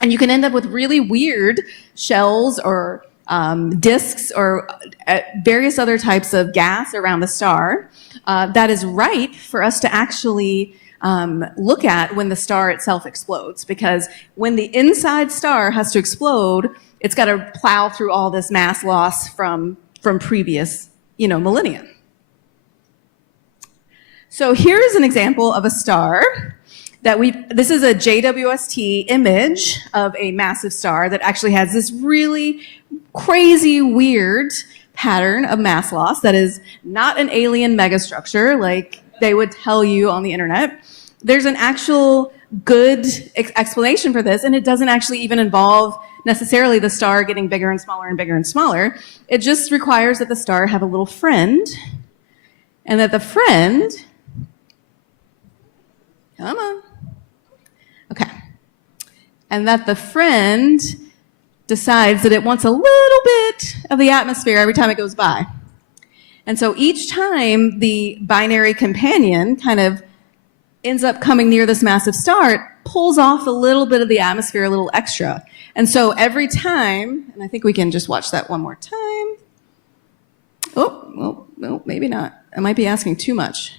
And you can end up with really weird shells or disks or various other types of gas around the star that is ripe for us to actually look at when the star itself explodes. Because when the inside star has to explode, it's got to plow through all this mass loss from previous, millennia. So here's an example of a star this is a JWST image of a massive star that actually has this really crazy, weird pattern of mass loss that is not an alien megastructure like they would tell you on the internet. There's an actual good explanation for this, and it doesn't actually even involve necessarily the star getting bigger and smaller and bigger and smaller. It just requires that the star have a little friend, and that the friend, come on, okay, and that the friend decides that it wants a little bit of the atmosphere every time it goes by. And so each time the binary companion kind of ends up coming near this massive star, it pulls off a little bit of the atmosphere, a little extra. And so every time, and I think we can just watch that one more time. Oh, no, maybe not. I might be asking too much.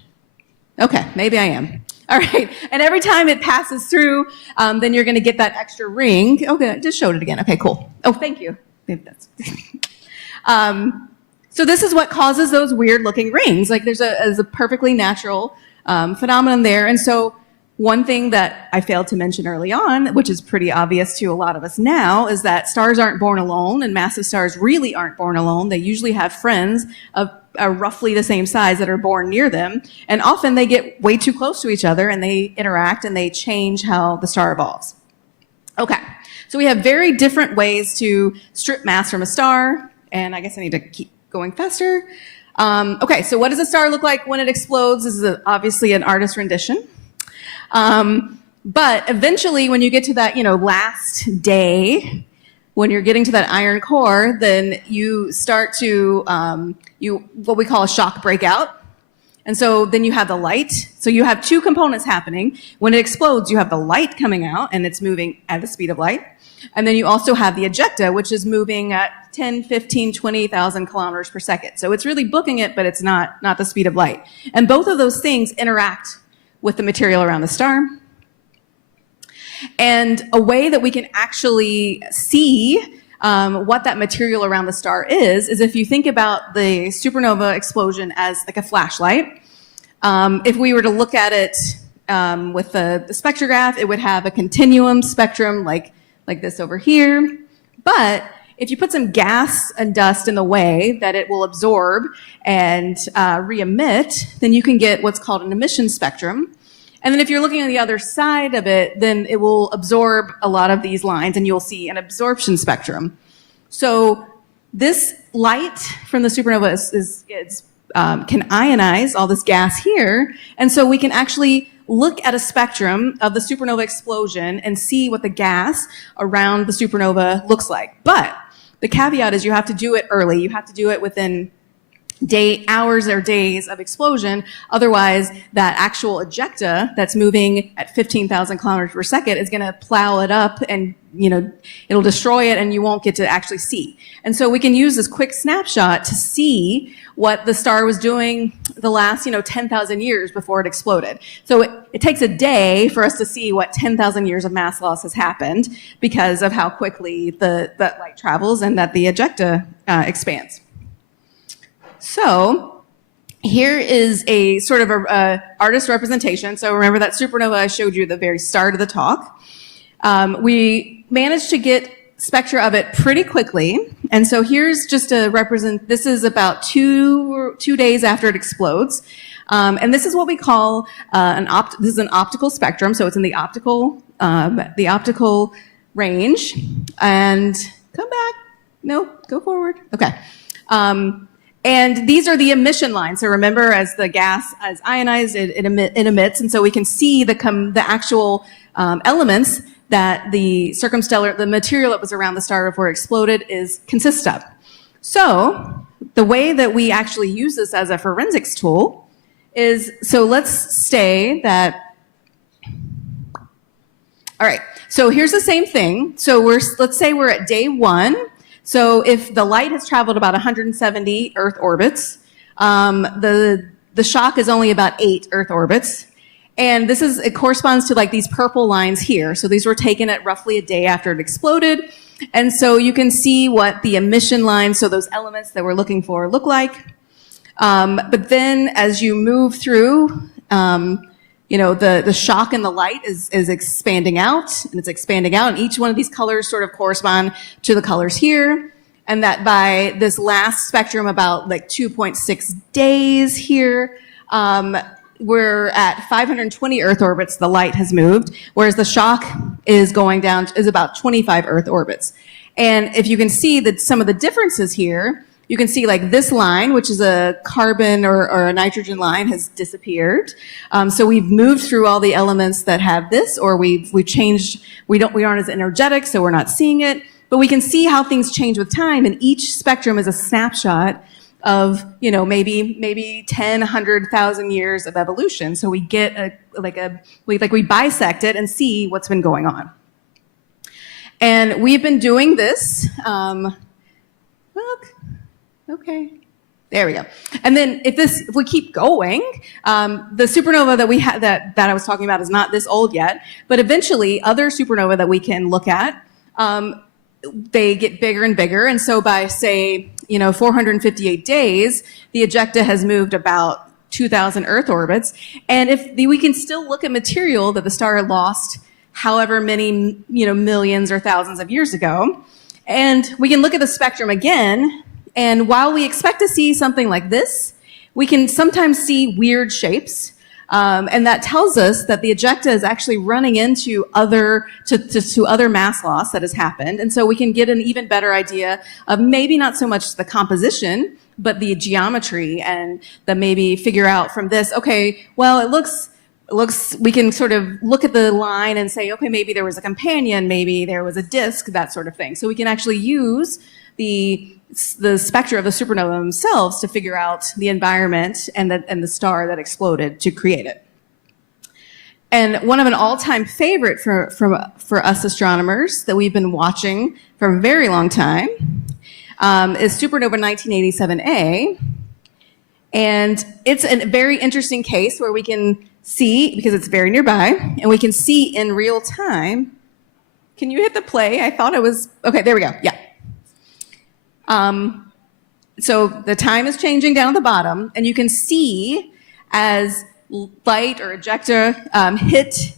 Okay, maybe I am. All right, and every time it passes through, then you're going to get that extra ring. Okay, I just showed it again. Okay, cool. Oh, thank you. So this is what causes those weird-looking rings. There's a perfectly natural phenomenon there. And so one thing that I failed to mention early on, which is pretty obvious to a lot of us now, is that stars aren't born alone, and massive stars really aren't born alone. They usually have friends of roughly the same size that are born near them, and often they get way too close to each other, and they interact, and they change how the star evolves. Okay, so we have very different ways to strip mass from a star, and I guess I need to keep going faster. Okay, so what does a star look like when it explodes? This is obviously an artist's rendition. But eventually, when you get to that, last day, when you're getting to that iron core, then you start to, what we call a shock breakout. And so then you have the light. So you have two components happening. When it explodes, you have the light coming out, and it's moving at the speed of light. And then you also have the ejecta, which is moving at 10, 15, 20,000 kilometers per second. So it's really booking it, but it's not the speed of light. And both of those things interact with the material around the star. And a way that we can actually see what that material around the star is if you think about the supernova explosion as like a flashlight. If we were to look at it with the spectrograph, it would have a continuum spectrum like this over here. But if you put some gas and dust in the way that it will absorb and re-emit, then you can get what's called an emission spectrum. And then if you're looking on the other side of it, then it will absorb a lot of these lines, and you'll see an absorption spectrum. So this light from the supernova can ionize all this gas here, and so we can actually look at a spectrum of the supernova explosion and see what the gas around the supernova looks like. But the caveat is you have to do it early. You have to do it within hours or days of explosion. Otherwise, that actual ejecta that's moving at 15,000 kilometers per second is going to plow it up, and it'll destroy it, and you won't get to actually see. And so we can use this quick snapshot to see what the star was doing the last 10,000 years before it exploded. So it takes a day for us to see what 10,000 years of mass loss has happened because of how quickly that light travels and that the ejecta expands. So here is a sort of a artist representation. So remember that supernova I showed you at the very start of the talk. We managed to get spectra of it pretty quickly. And so here's just to represent, this is about two days after it explodes. And this is what we call this is an optical spectrum. So it's in the optical range. And come back. No, go forward. Okay. And these are the emission lines. So remember, as the gas is ionized, it emits. And so we can see the actual elements that the material that was around the star before it exploded consists of. So the way that we actually use this as a forensics tool is, so let's say that, all right, so here's the same thing. So let's say we're at day 1. So if the light has traveled about 170 Earth orbits, the shock is only about 8 Earth orbits. And it corresponds to like these purple lines here. So these were taken at roughly a day after it exploded. And so you can see what the emission lines, so those elements that we're looking for, look like. But then as you move through, the shock and the light is expanding out, and it's expanding out, and each one of these colors sort of correspond to the colors here. And that by this last spectrum, about like 2.6 days here, we're at 520 Earth orbits, the light has moved, whereas the shock is going down, is about 25 Earth orbits. And if you can see that some of the differences here, you can see like this line, which is a carbon or a nitrogen line, has disappeared. So we've moved through all the elements that have this, or we've changed, we aren't as energetic, so we're not seeing it. But we can see how things change with time, and each spectrum is a snapshot of, maybe 10, 100,000 years of evolution. So we get we bisect it and see what's been going on. And we've been doing this, okay, there we go. And then if we keep going, the supernova that we had that I was talking about is not this old yet, but eventually other supernova that we can look at, they get bigger and bigger. And so by, say, 458 days, the ejecta has moved about 2,000 Earth orbits. And if we can still look at material that the star lost however many, millions or thousands of years ago, and we can look at the spectrum again. And while we expect to see something like this, we can sometimes see weird shapes. And that tells us that the ejecta is actually running into other mass loss that has happened. And so we can get an even better idea of maybe not so much the composition, but the geometry, and that maybe figure out from this, okay, well, it looks we can sort of look at the line and say, okay, maybe there was a companion, maybe there was a disk, that sort of thing. So we can actually use the spectra of the supernova themselves to figure out the environment and the star that exploded to create it. And one of an all-time favorite for us astronomers that we've been watching for a very long time is supernova 1987A. And it's a very interesting case where we can see, because it's very nearby, and we can see in real time. Can you hit the play? I thought it was, okay, there we go, yeah. So the time is changing down at the bottom, and you can see as light or ejecta hit,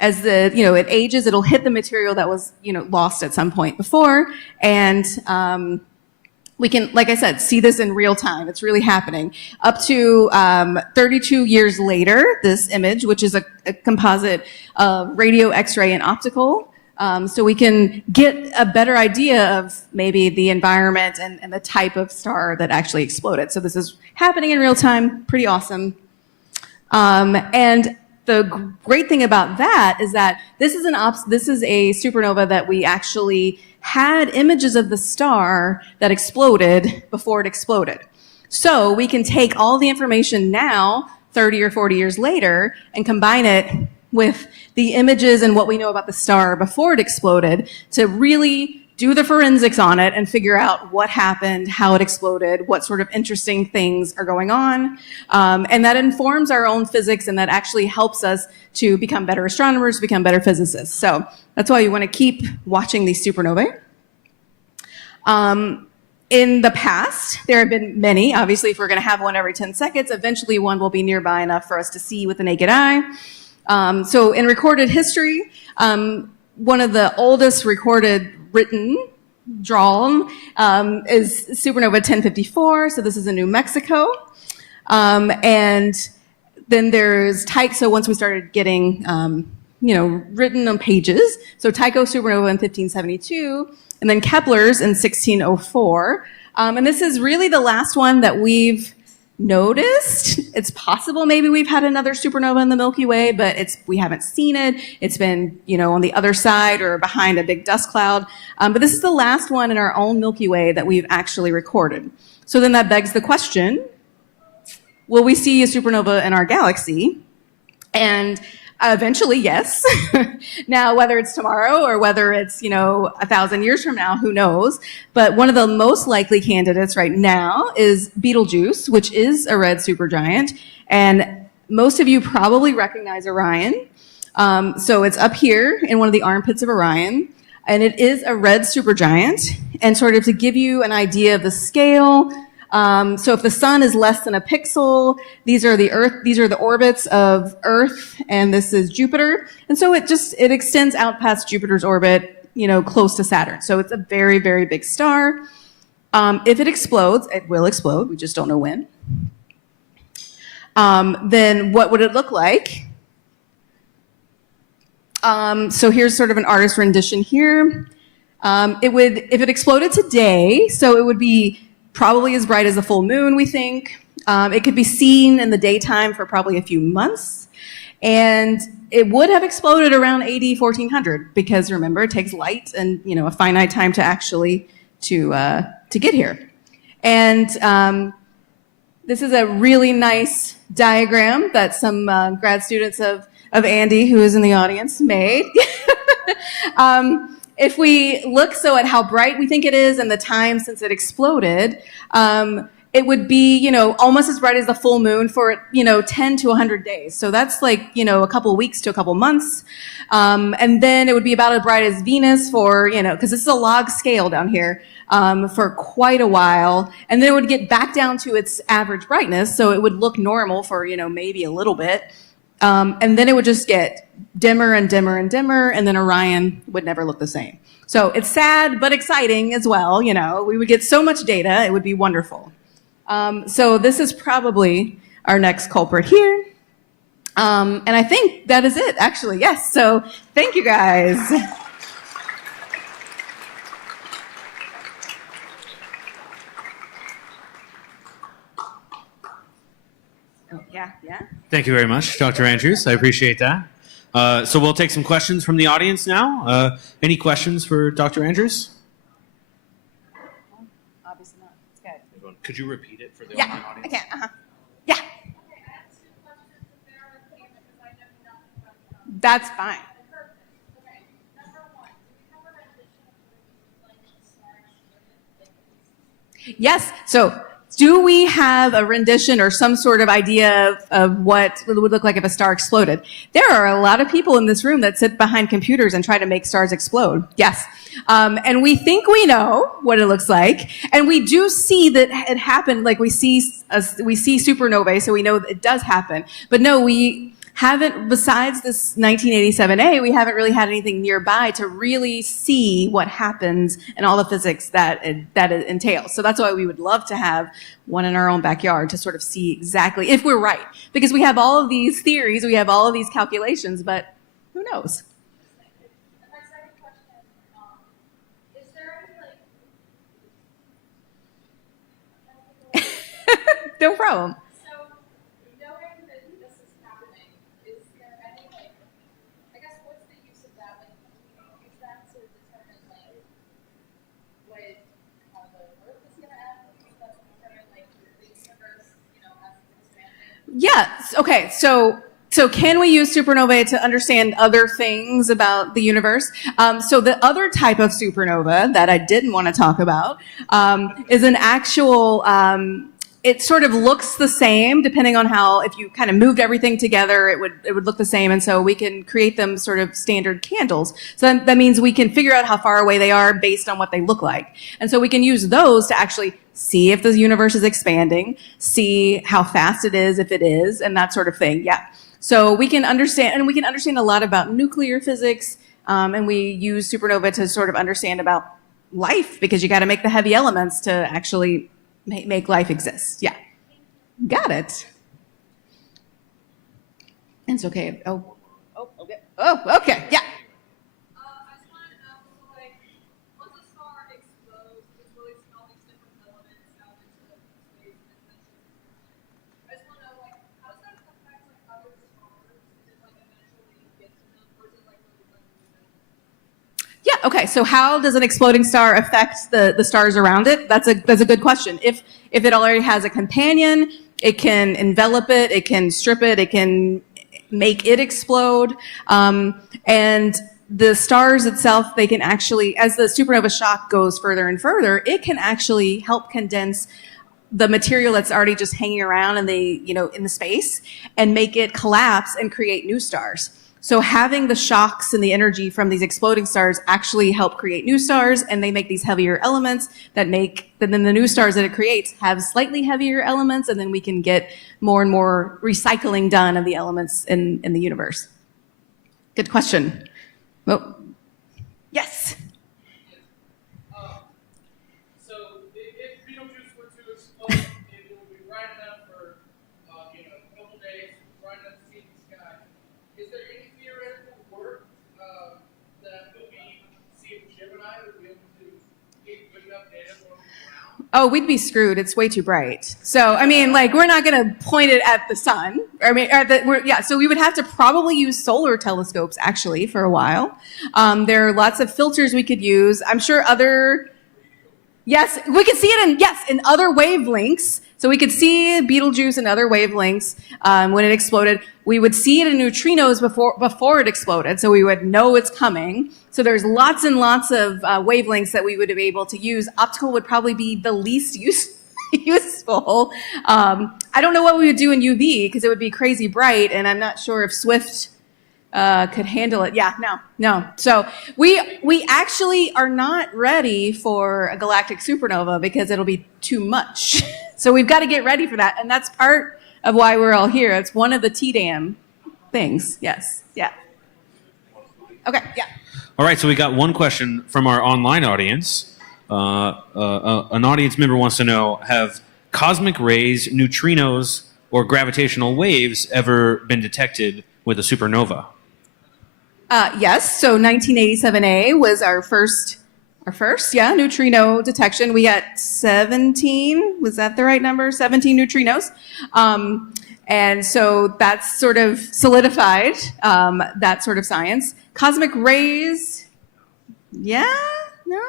as it ages, it'll hit the material that was, lost at some point before, and we can, like I said, see this in real time. It's really happening. Up to 32 years later, this image, which is a composite of radio, X-ray, and optical, so we can get a better idea of maybe the environment and the type of star that actually exploded. So this is happening in real time, pretty awesome. And the great thing about that is that this is a supernova that we actually had images of the star that exploded before it exploded. So we can take all the information now, 30 or 40 years later, and combine it with the images and what we know about the star before it exploded to really do the forensics on it and figure out what happened, how it exploded, what sort of interesting things are going on. And that informs our own physics, and that actually helps us to become better astronomers, become better physicists. So that's why you want to keep watching these supernovae. In the past, there have been many. Obviously, if we're going to have one every 10 seconds, eventually one will be nearby enough for us to see with the naked eye. So in recorded history, one of the oldest recorded drawn is supernova 1054. So this is in New Mexico. And then there's Tycho. So once we started getting, written on pages. So Tycho supernova in 1572, and then Kepler's in 1604. And this is really the last one that we've noticed. It's possible maybe we've had another supernova in the Milky Way, but we haven't seen it. It's been, on the other side or behind a big dust cloud. But this is the last one in our own Milky Way that we've actually recorded. So then that begs the question, will we see a supernova in our galaxy? And eventually, yes. Now, whether it's tomorrow or whether it's, 1,000 years from now, who knows? But one of the most likely candidates right now is Betelgeuse, which is a red supergiant. And most of you probably recognize Orion. So it's up here in one of the armpits of Orion. And it is a red supergiant. And sort of to give you an idea of the scale, so if the sun is less than a pixel, these are the orbits of Earth, and this is Jupiter. And so it extends out past Jupiter's orbit, close to Saturn. So it's a very, very big star. If it explodes, it will explode. We just don't know when. Then what would it look like? So here's sort of an artist rendition here. If it exploded today, so it would be probably as bright as the full moon, we think. It could be seen in the daytime for probably a few months. And it would have exploded around AD 1400, because remember, it takes light and a finite time to actually to get here. And this is a really nice diagram that some grad students of Andy, who is in the audience, made. If we look at how bright we think it is and the time since it exploded, it would be, almost as bright as the full moon for, 10 to 100 days. So that's like, a couple weeks to a couple months. And then it would be about as bright as Venus for, because this is a log scale down here, for quite a while. And then it would get back down to its average brightness. So it would look normal for, maybe a little bit. And then it would just get dimmer and dimmer and dimmer, and then Orion would never look the same. So it's sad, but exciting as well. We would get so much data, it would be wonderful. So this is probably our next culprit here. And I think that is it, actually, yes. So thank you, guys. Oh, yeah. Yeah. Thank you very much, Dr. Andrews. I appreciate that. So we'll take some questions from the audience now. Any questions for Dr. Andrews? Obviously not. It's good. Could you repeat it for the Yeah, online I audience? can. Yeah. That's fine. Yes. So, do we have a rendition or some sort of idea of what it would look like if a star exploded? There are a lot of people in this room that sit behind computers and try to make stars explode. Yes. And we think we know what it looks like. And we do see that it happened. Like we see supernovae, so we know that it does happen. But no, we haven't, besides this 1987A, we haven't really had anything nearby to really see what happens and all the physics that it entails. So that's why we would love to have one in our own backyard to sort of see exactly if we're right. Because we have all of these theories, we have all of these calculations, but who knows? And my second question, is there any, No problem. so knowing that this is happening, is there any, I guess, what's the use of that? Do you use that to determine, how the Earth is going to end? Do you use that to determine, the universe, as it's expanding? Yeah. Okay. So can we use supernovae to understand other things about the universe? So the other type of supernova that I didn't want to talk about is an actual. It sort of looks the same depending on how, if you kind of moved everything together, it would look the same. And so we can create them sort of standard candles. So that means we can figure out how far away they are based on what they look like. And so we can use those to actually see if the universe is expanding, see how fast it is, if it is, and that sort of thing. Yeah. So we can understand, and we can understand a lot about nuclear physics, and we use supernova to sort of understand about life, because you got to make the heavy elements to actually make life exist. Yeah. Got it. It's okay. Okay. Oh, okay. Yeah. I just wanted to know, once a star explodes, it's releasing all these different elements out into space and I just want to know, how does that affect, other stars? Is it, eventually get to them, or is it, really, Yeah. Okay. So how does an exploding star affect the stars around it? That's a good question. If it already has a companion, it can envelop it, it can strip it, it can make it explode. And the stars itself, they can actually, as the supernova shock goes further and further, it can actually help condense the material that's already just hanging around in the space and make it collapse and create new stars. So having the shocks and the energy from these exploding stars actually help create new stars, and they make these heavier elements then the new stars that it creates have slightly heavier elements, and then we can get more and more recycling done of the elements in the universe. Good question. Oh. Yes. So if Beetlejuice were to explode, it would be bright enough for a couple days, bright enough to see the sky. Is there any theoretical work that would be see if Gemini would be able to get good enough data for the ground? Oh, we'd be screwed. It's way too bright. So, we're not going to point it at the sun. So we would have to probably use solar telescopes, actually, for a while. There are lots of filters we could use. I'm sure yes, we could see it in other wavelengths. So we could see Betelgeuse in other wavelengths when it exploded. We would see it in neutrinos before it exploded, so we would know it's coming. So there's lots and lots of wavelengths that we would be able to use. Optical would probably be the least useful. I don't know what we would do in UV because it would be crazy bright, and I'm not sure if Swift could handle it. Yeah, no. So we actually are not ready for a galactic supernova because it'll be too much. So we've got to get ready for that, and that's part of why we're all here. It's one of the TDAM things. Yes. Yeah. Okay. Yeah. All right, so we got one question from our online audience. An audience member wants to know, have cosmic rays, neutrinos, or gravitational waves ever been detected with a supernova? Yes. So 1987A was our first neutrino detection. We got 17. Was that the right number? 17 neutrinos. And so that's sort of solidified that sort of science. Cosmic rays, yeah, no.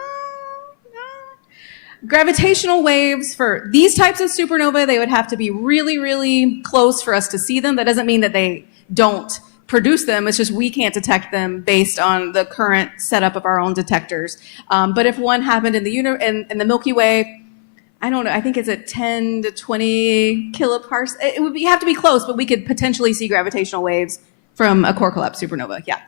Gravitational waves for these types of supernova, they would have to be really, really close for us to see them. That doesn't mean that they don't produce them. It's just we can't detect them based on the current setup of our own detectors. But if one happened in the Milky Way, I don't know, I think it's at 10 to 20 kiloparsecs. It would have to be close, but we could potentially see gravitational waves from a core collapse supernova. Yeah.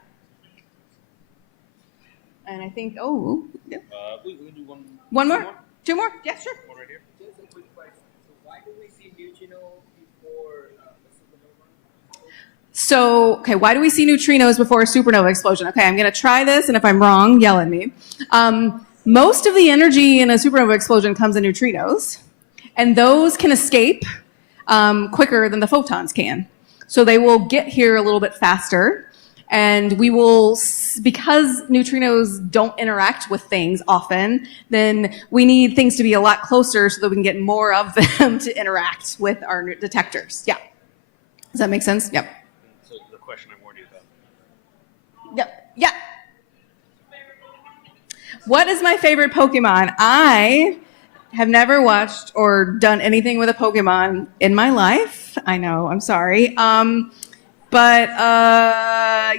And I think, yeah. We do One more? Two more? Yeah, sure. One right here. Just a quick question. So why do we see neutrino before a supernova? So, okay, why do we see neutrinos before a supernova explosion? Okay, I'm going to try this, and if I'm wrong, yell at me. Most of the energy in a supernova explosion comes in neutrinos, and those can escape quicker than the photons can. So they will get here a little bit faster, and we will, because neutrinos don't interact with things often, then we need things to be a lot closer so that we can get more of them to interact with our detectors. Yeah. Does that make sense? Yep. So the question I warned you about. Yep. Yeah. What is my favorite Pokemon? I have never watched or done anything with a Pokemon in my life. I know, I'm sorry. But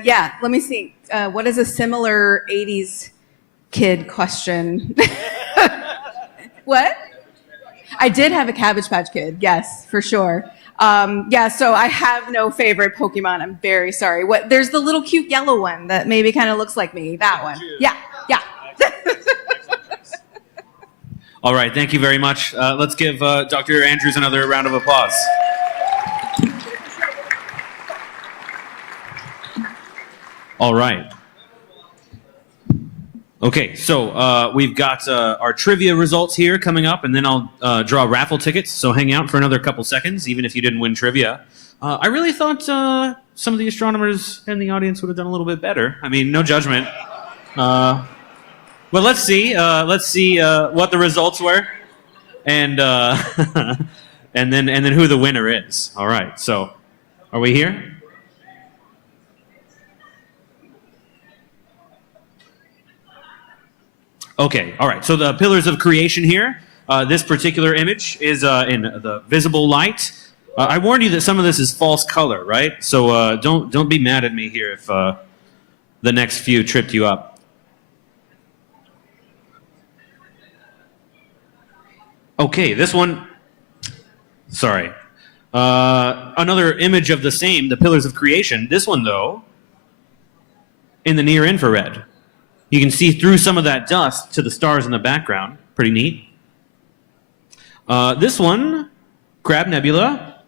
yeah, let me see. What is a similar 80s kid question? What? I did have a Cabbage Patch Kid, yes, for sure. Yeah, so I have no favorite Pokemon. I'm very sorry. There's the little cute yellow one that maybe kind of looks like me. That one. Yeah, yeah. All right, thank you very much. Let's give Dr. Andrews another round of applause. All right. Okay, so we've got our trivia results here coming up, and then I'll draw raffle tickets, so hang out for another couple seconds, even if you didn't win trivia. I really thought some of the astronomers in the audience would have done a little bit better. I mean, no judgment. But let's see what the results were, and and then who the winner is. All right, so are we here? Okay, all right. So the pillars of creation here. This particular image is in the visible light. I warned you that some of this is false color, right? So don't be mad at me here if the next few tripped you up. Okay, this one. Sorry. Another image of the same, the pillars of creation. This one, though, in the near infrared. You can see through some of that dust to the stars in the background. Pretty neat. This one, Crab Nebula,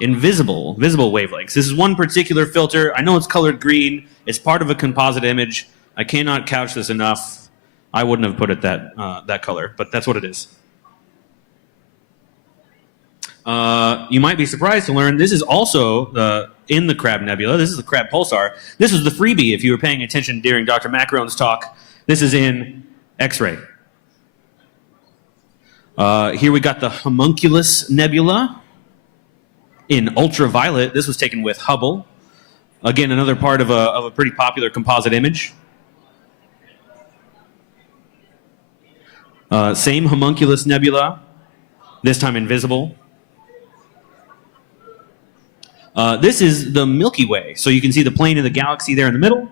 visible wavelengths. This is one particular filter. I know it's colored green. It's part of a composite image. I cannot couch this enough. I wouldn't have put it that color, but that's what it is. You might be surprised to learn this is also in the Crab Nebula. This is the Crab Pulsar. This was the freebie if you were paying attention during Dr. Maccarone's talk. This is in X-ray. Here we got the Homunculus Nebula in ultraviolet. This was taken with Hubble. Again, another part of a pretty popular composite image. Same Homunculus Nebula, this time invisible. This is the Milky Way. So you can see the plane of the galaxy there in the middle.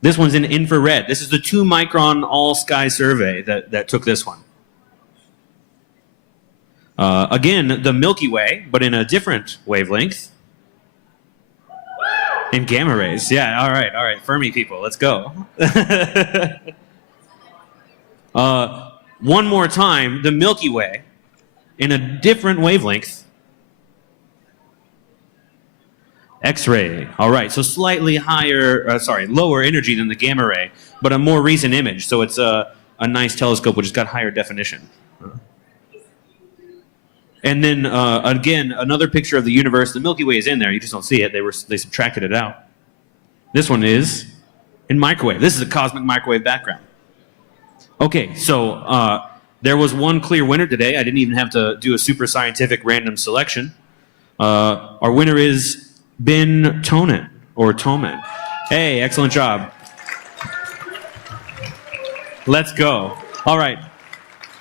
This one's in infrared. This is the 2-micron all-sky survey that took this one. Again, the Milky Way, but in a different wavelength. In gamma rays. Yeah, all right. Fermi people, let's go. One more time, the Milky Way, in a different wavelength. X-ray. All right, so slightly lower energy than the gamma ray, but a more recent image. So it's a nice telescope which has got higher definition. And then again, another picture of the universe. The Milky Way is in there. You just don't see it. They subtracted it out. This one is in microwave. This is a cosmic microwave background. Okay, so there was one clear winner today. I didn't even have to do a super scientific random selection. Our winner is Bin Tonen, or Tomen. Hey, excellent job. Let's go. All right.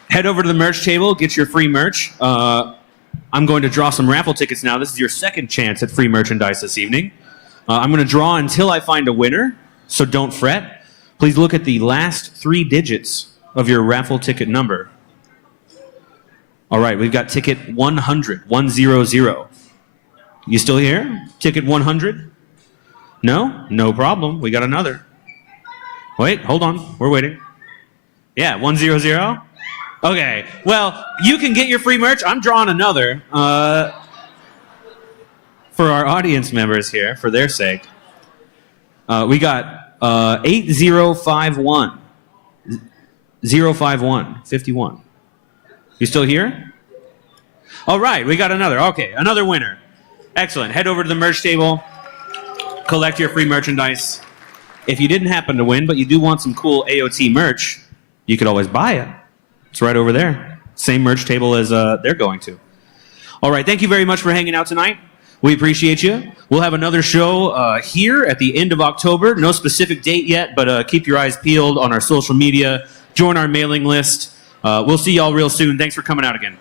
Head over to the merch table, get your free merch. I'm going to draw some raffle tickets now. This is your second chance at free merchandise this evening. I'm going to draw until I find a winner, so don't fret. Please look at the last 3 digits of your raffle ticket number. All right, we've got ticket 100, 100. You still here? Ticket 100? No? No problem. We got another. Wait, hold on. We're waiting. Yeah, 100? Okay, well, you can get your free merch. I'm drawing another for our audience members here, for their sake. We got 8051. 051, 51. You still here? All right, we got another. Okay, another winner. Excellent. Head over to the merch table, collect your free merchandise. If you didn't happen to win, but you do want some cool AOT merch, you could always buy it. It's right over there. Same merch table as they're going to. All right, thank you very much for hanging out tonight. We appreciate you. We'll have another show here at the end of October. No specific date yet, but keep your eyes peeled on our social media. Join our mailing list. We'll see y'all real soon. Thanks for coming out again.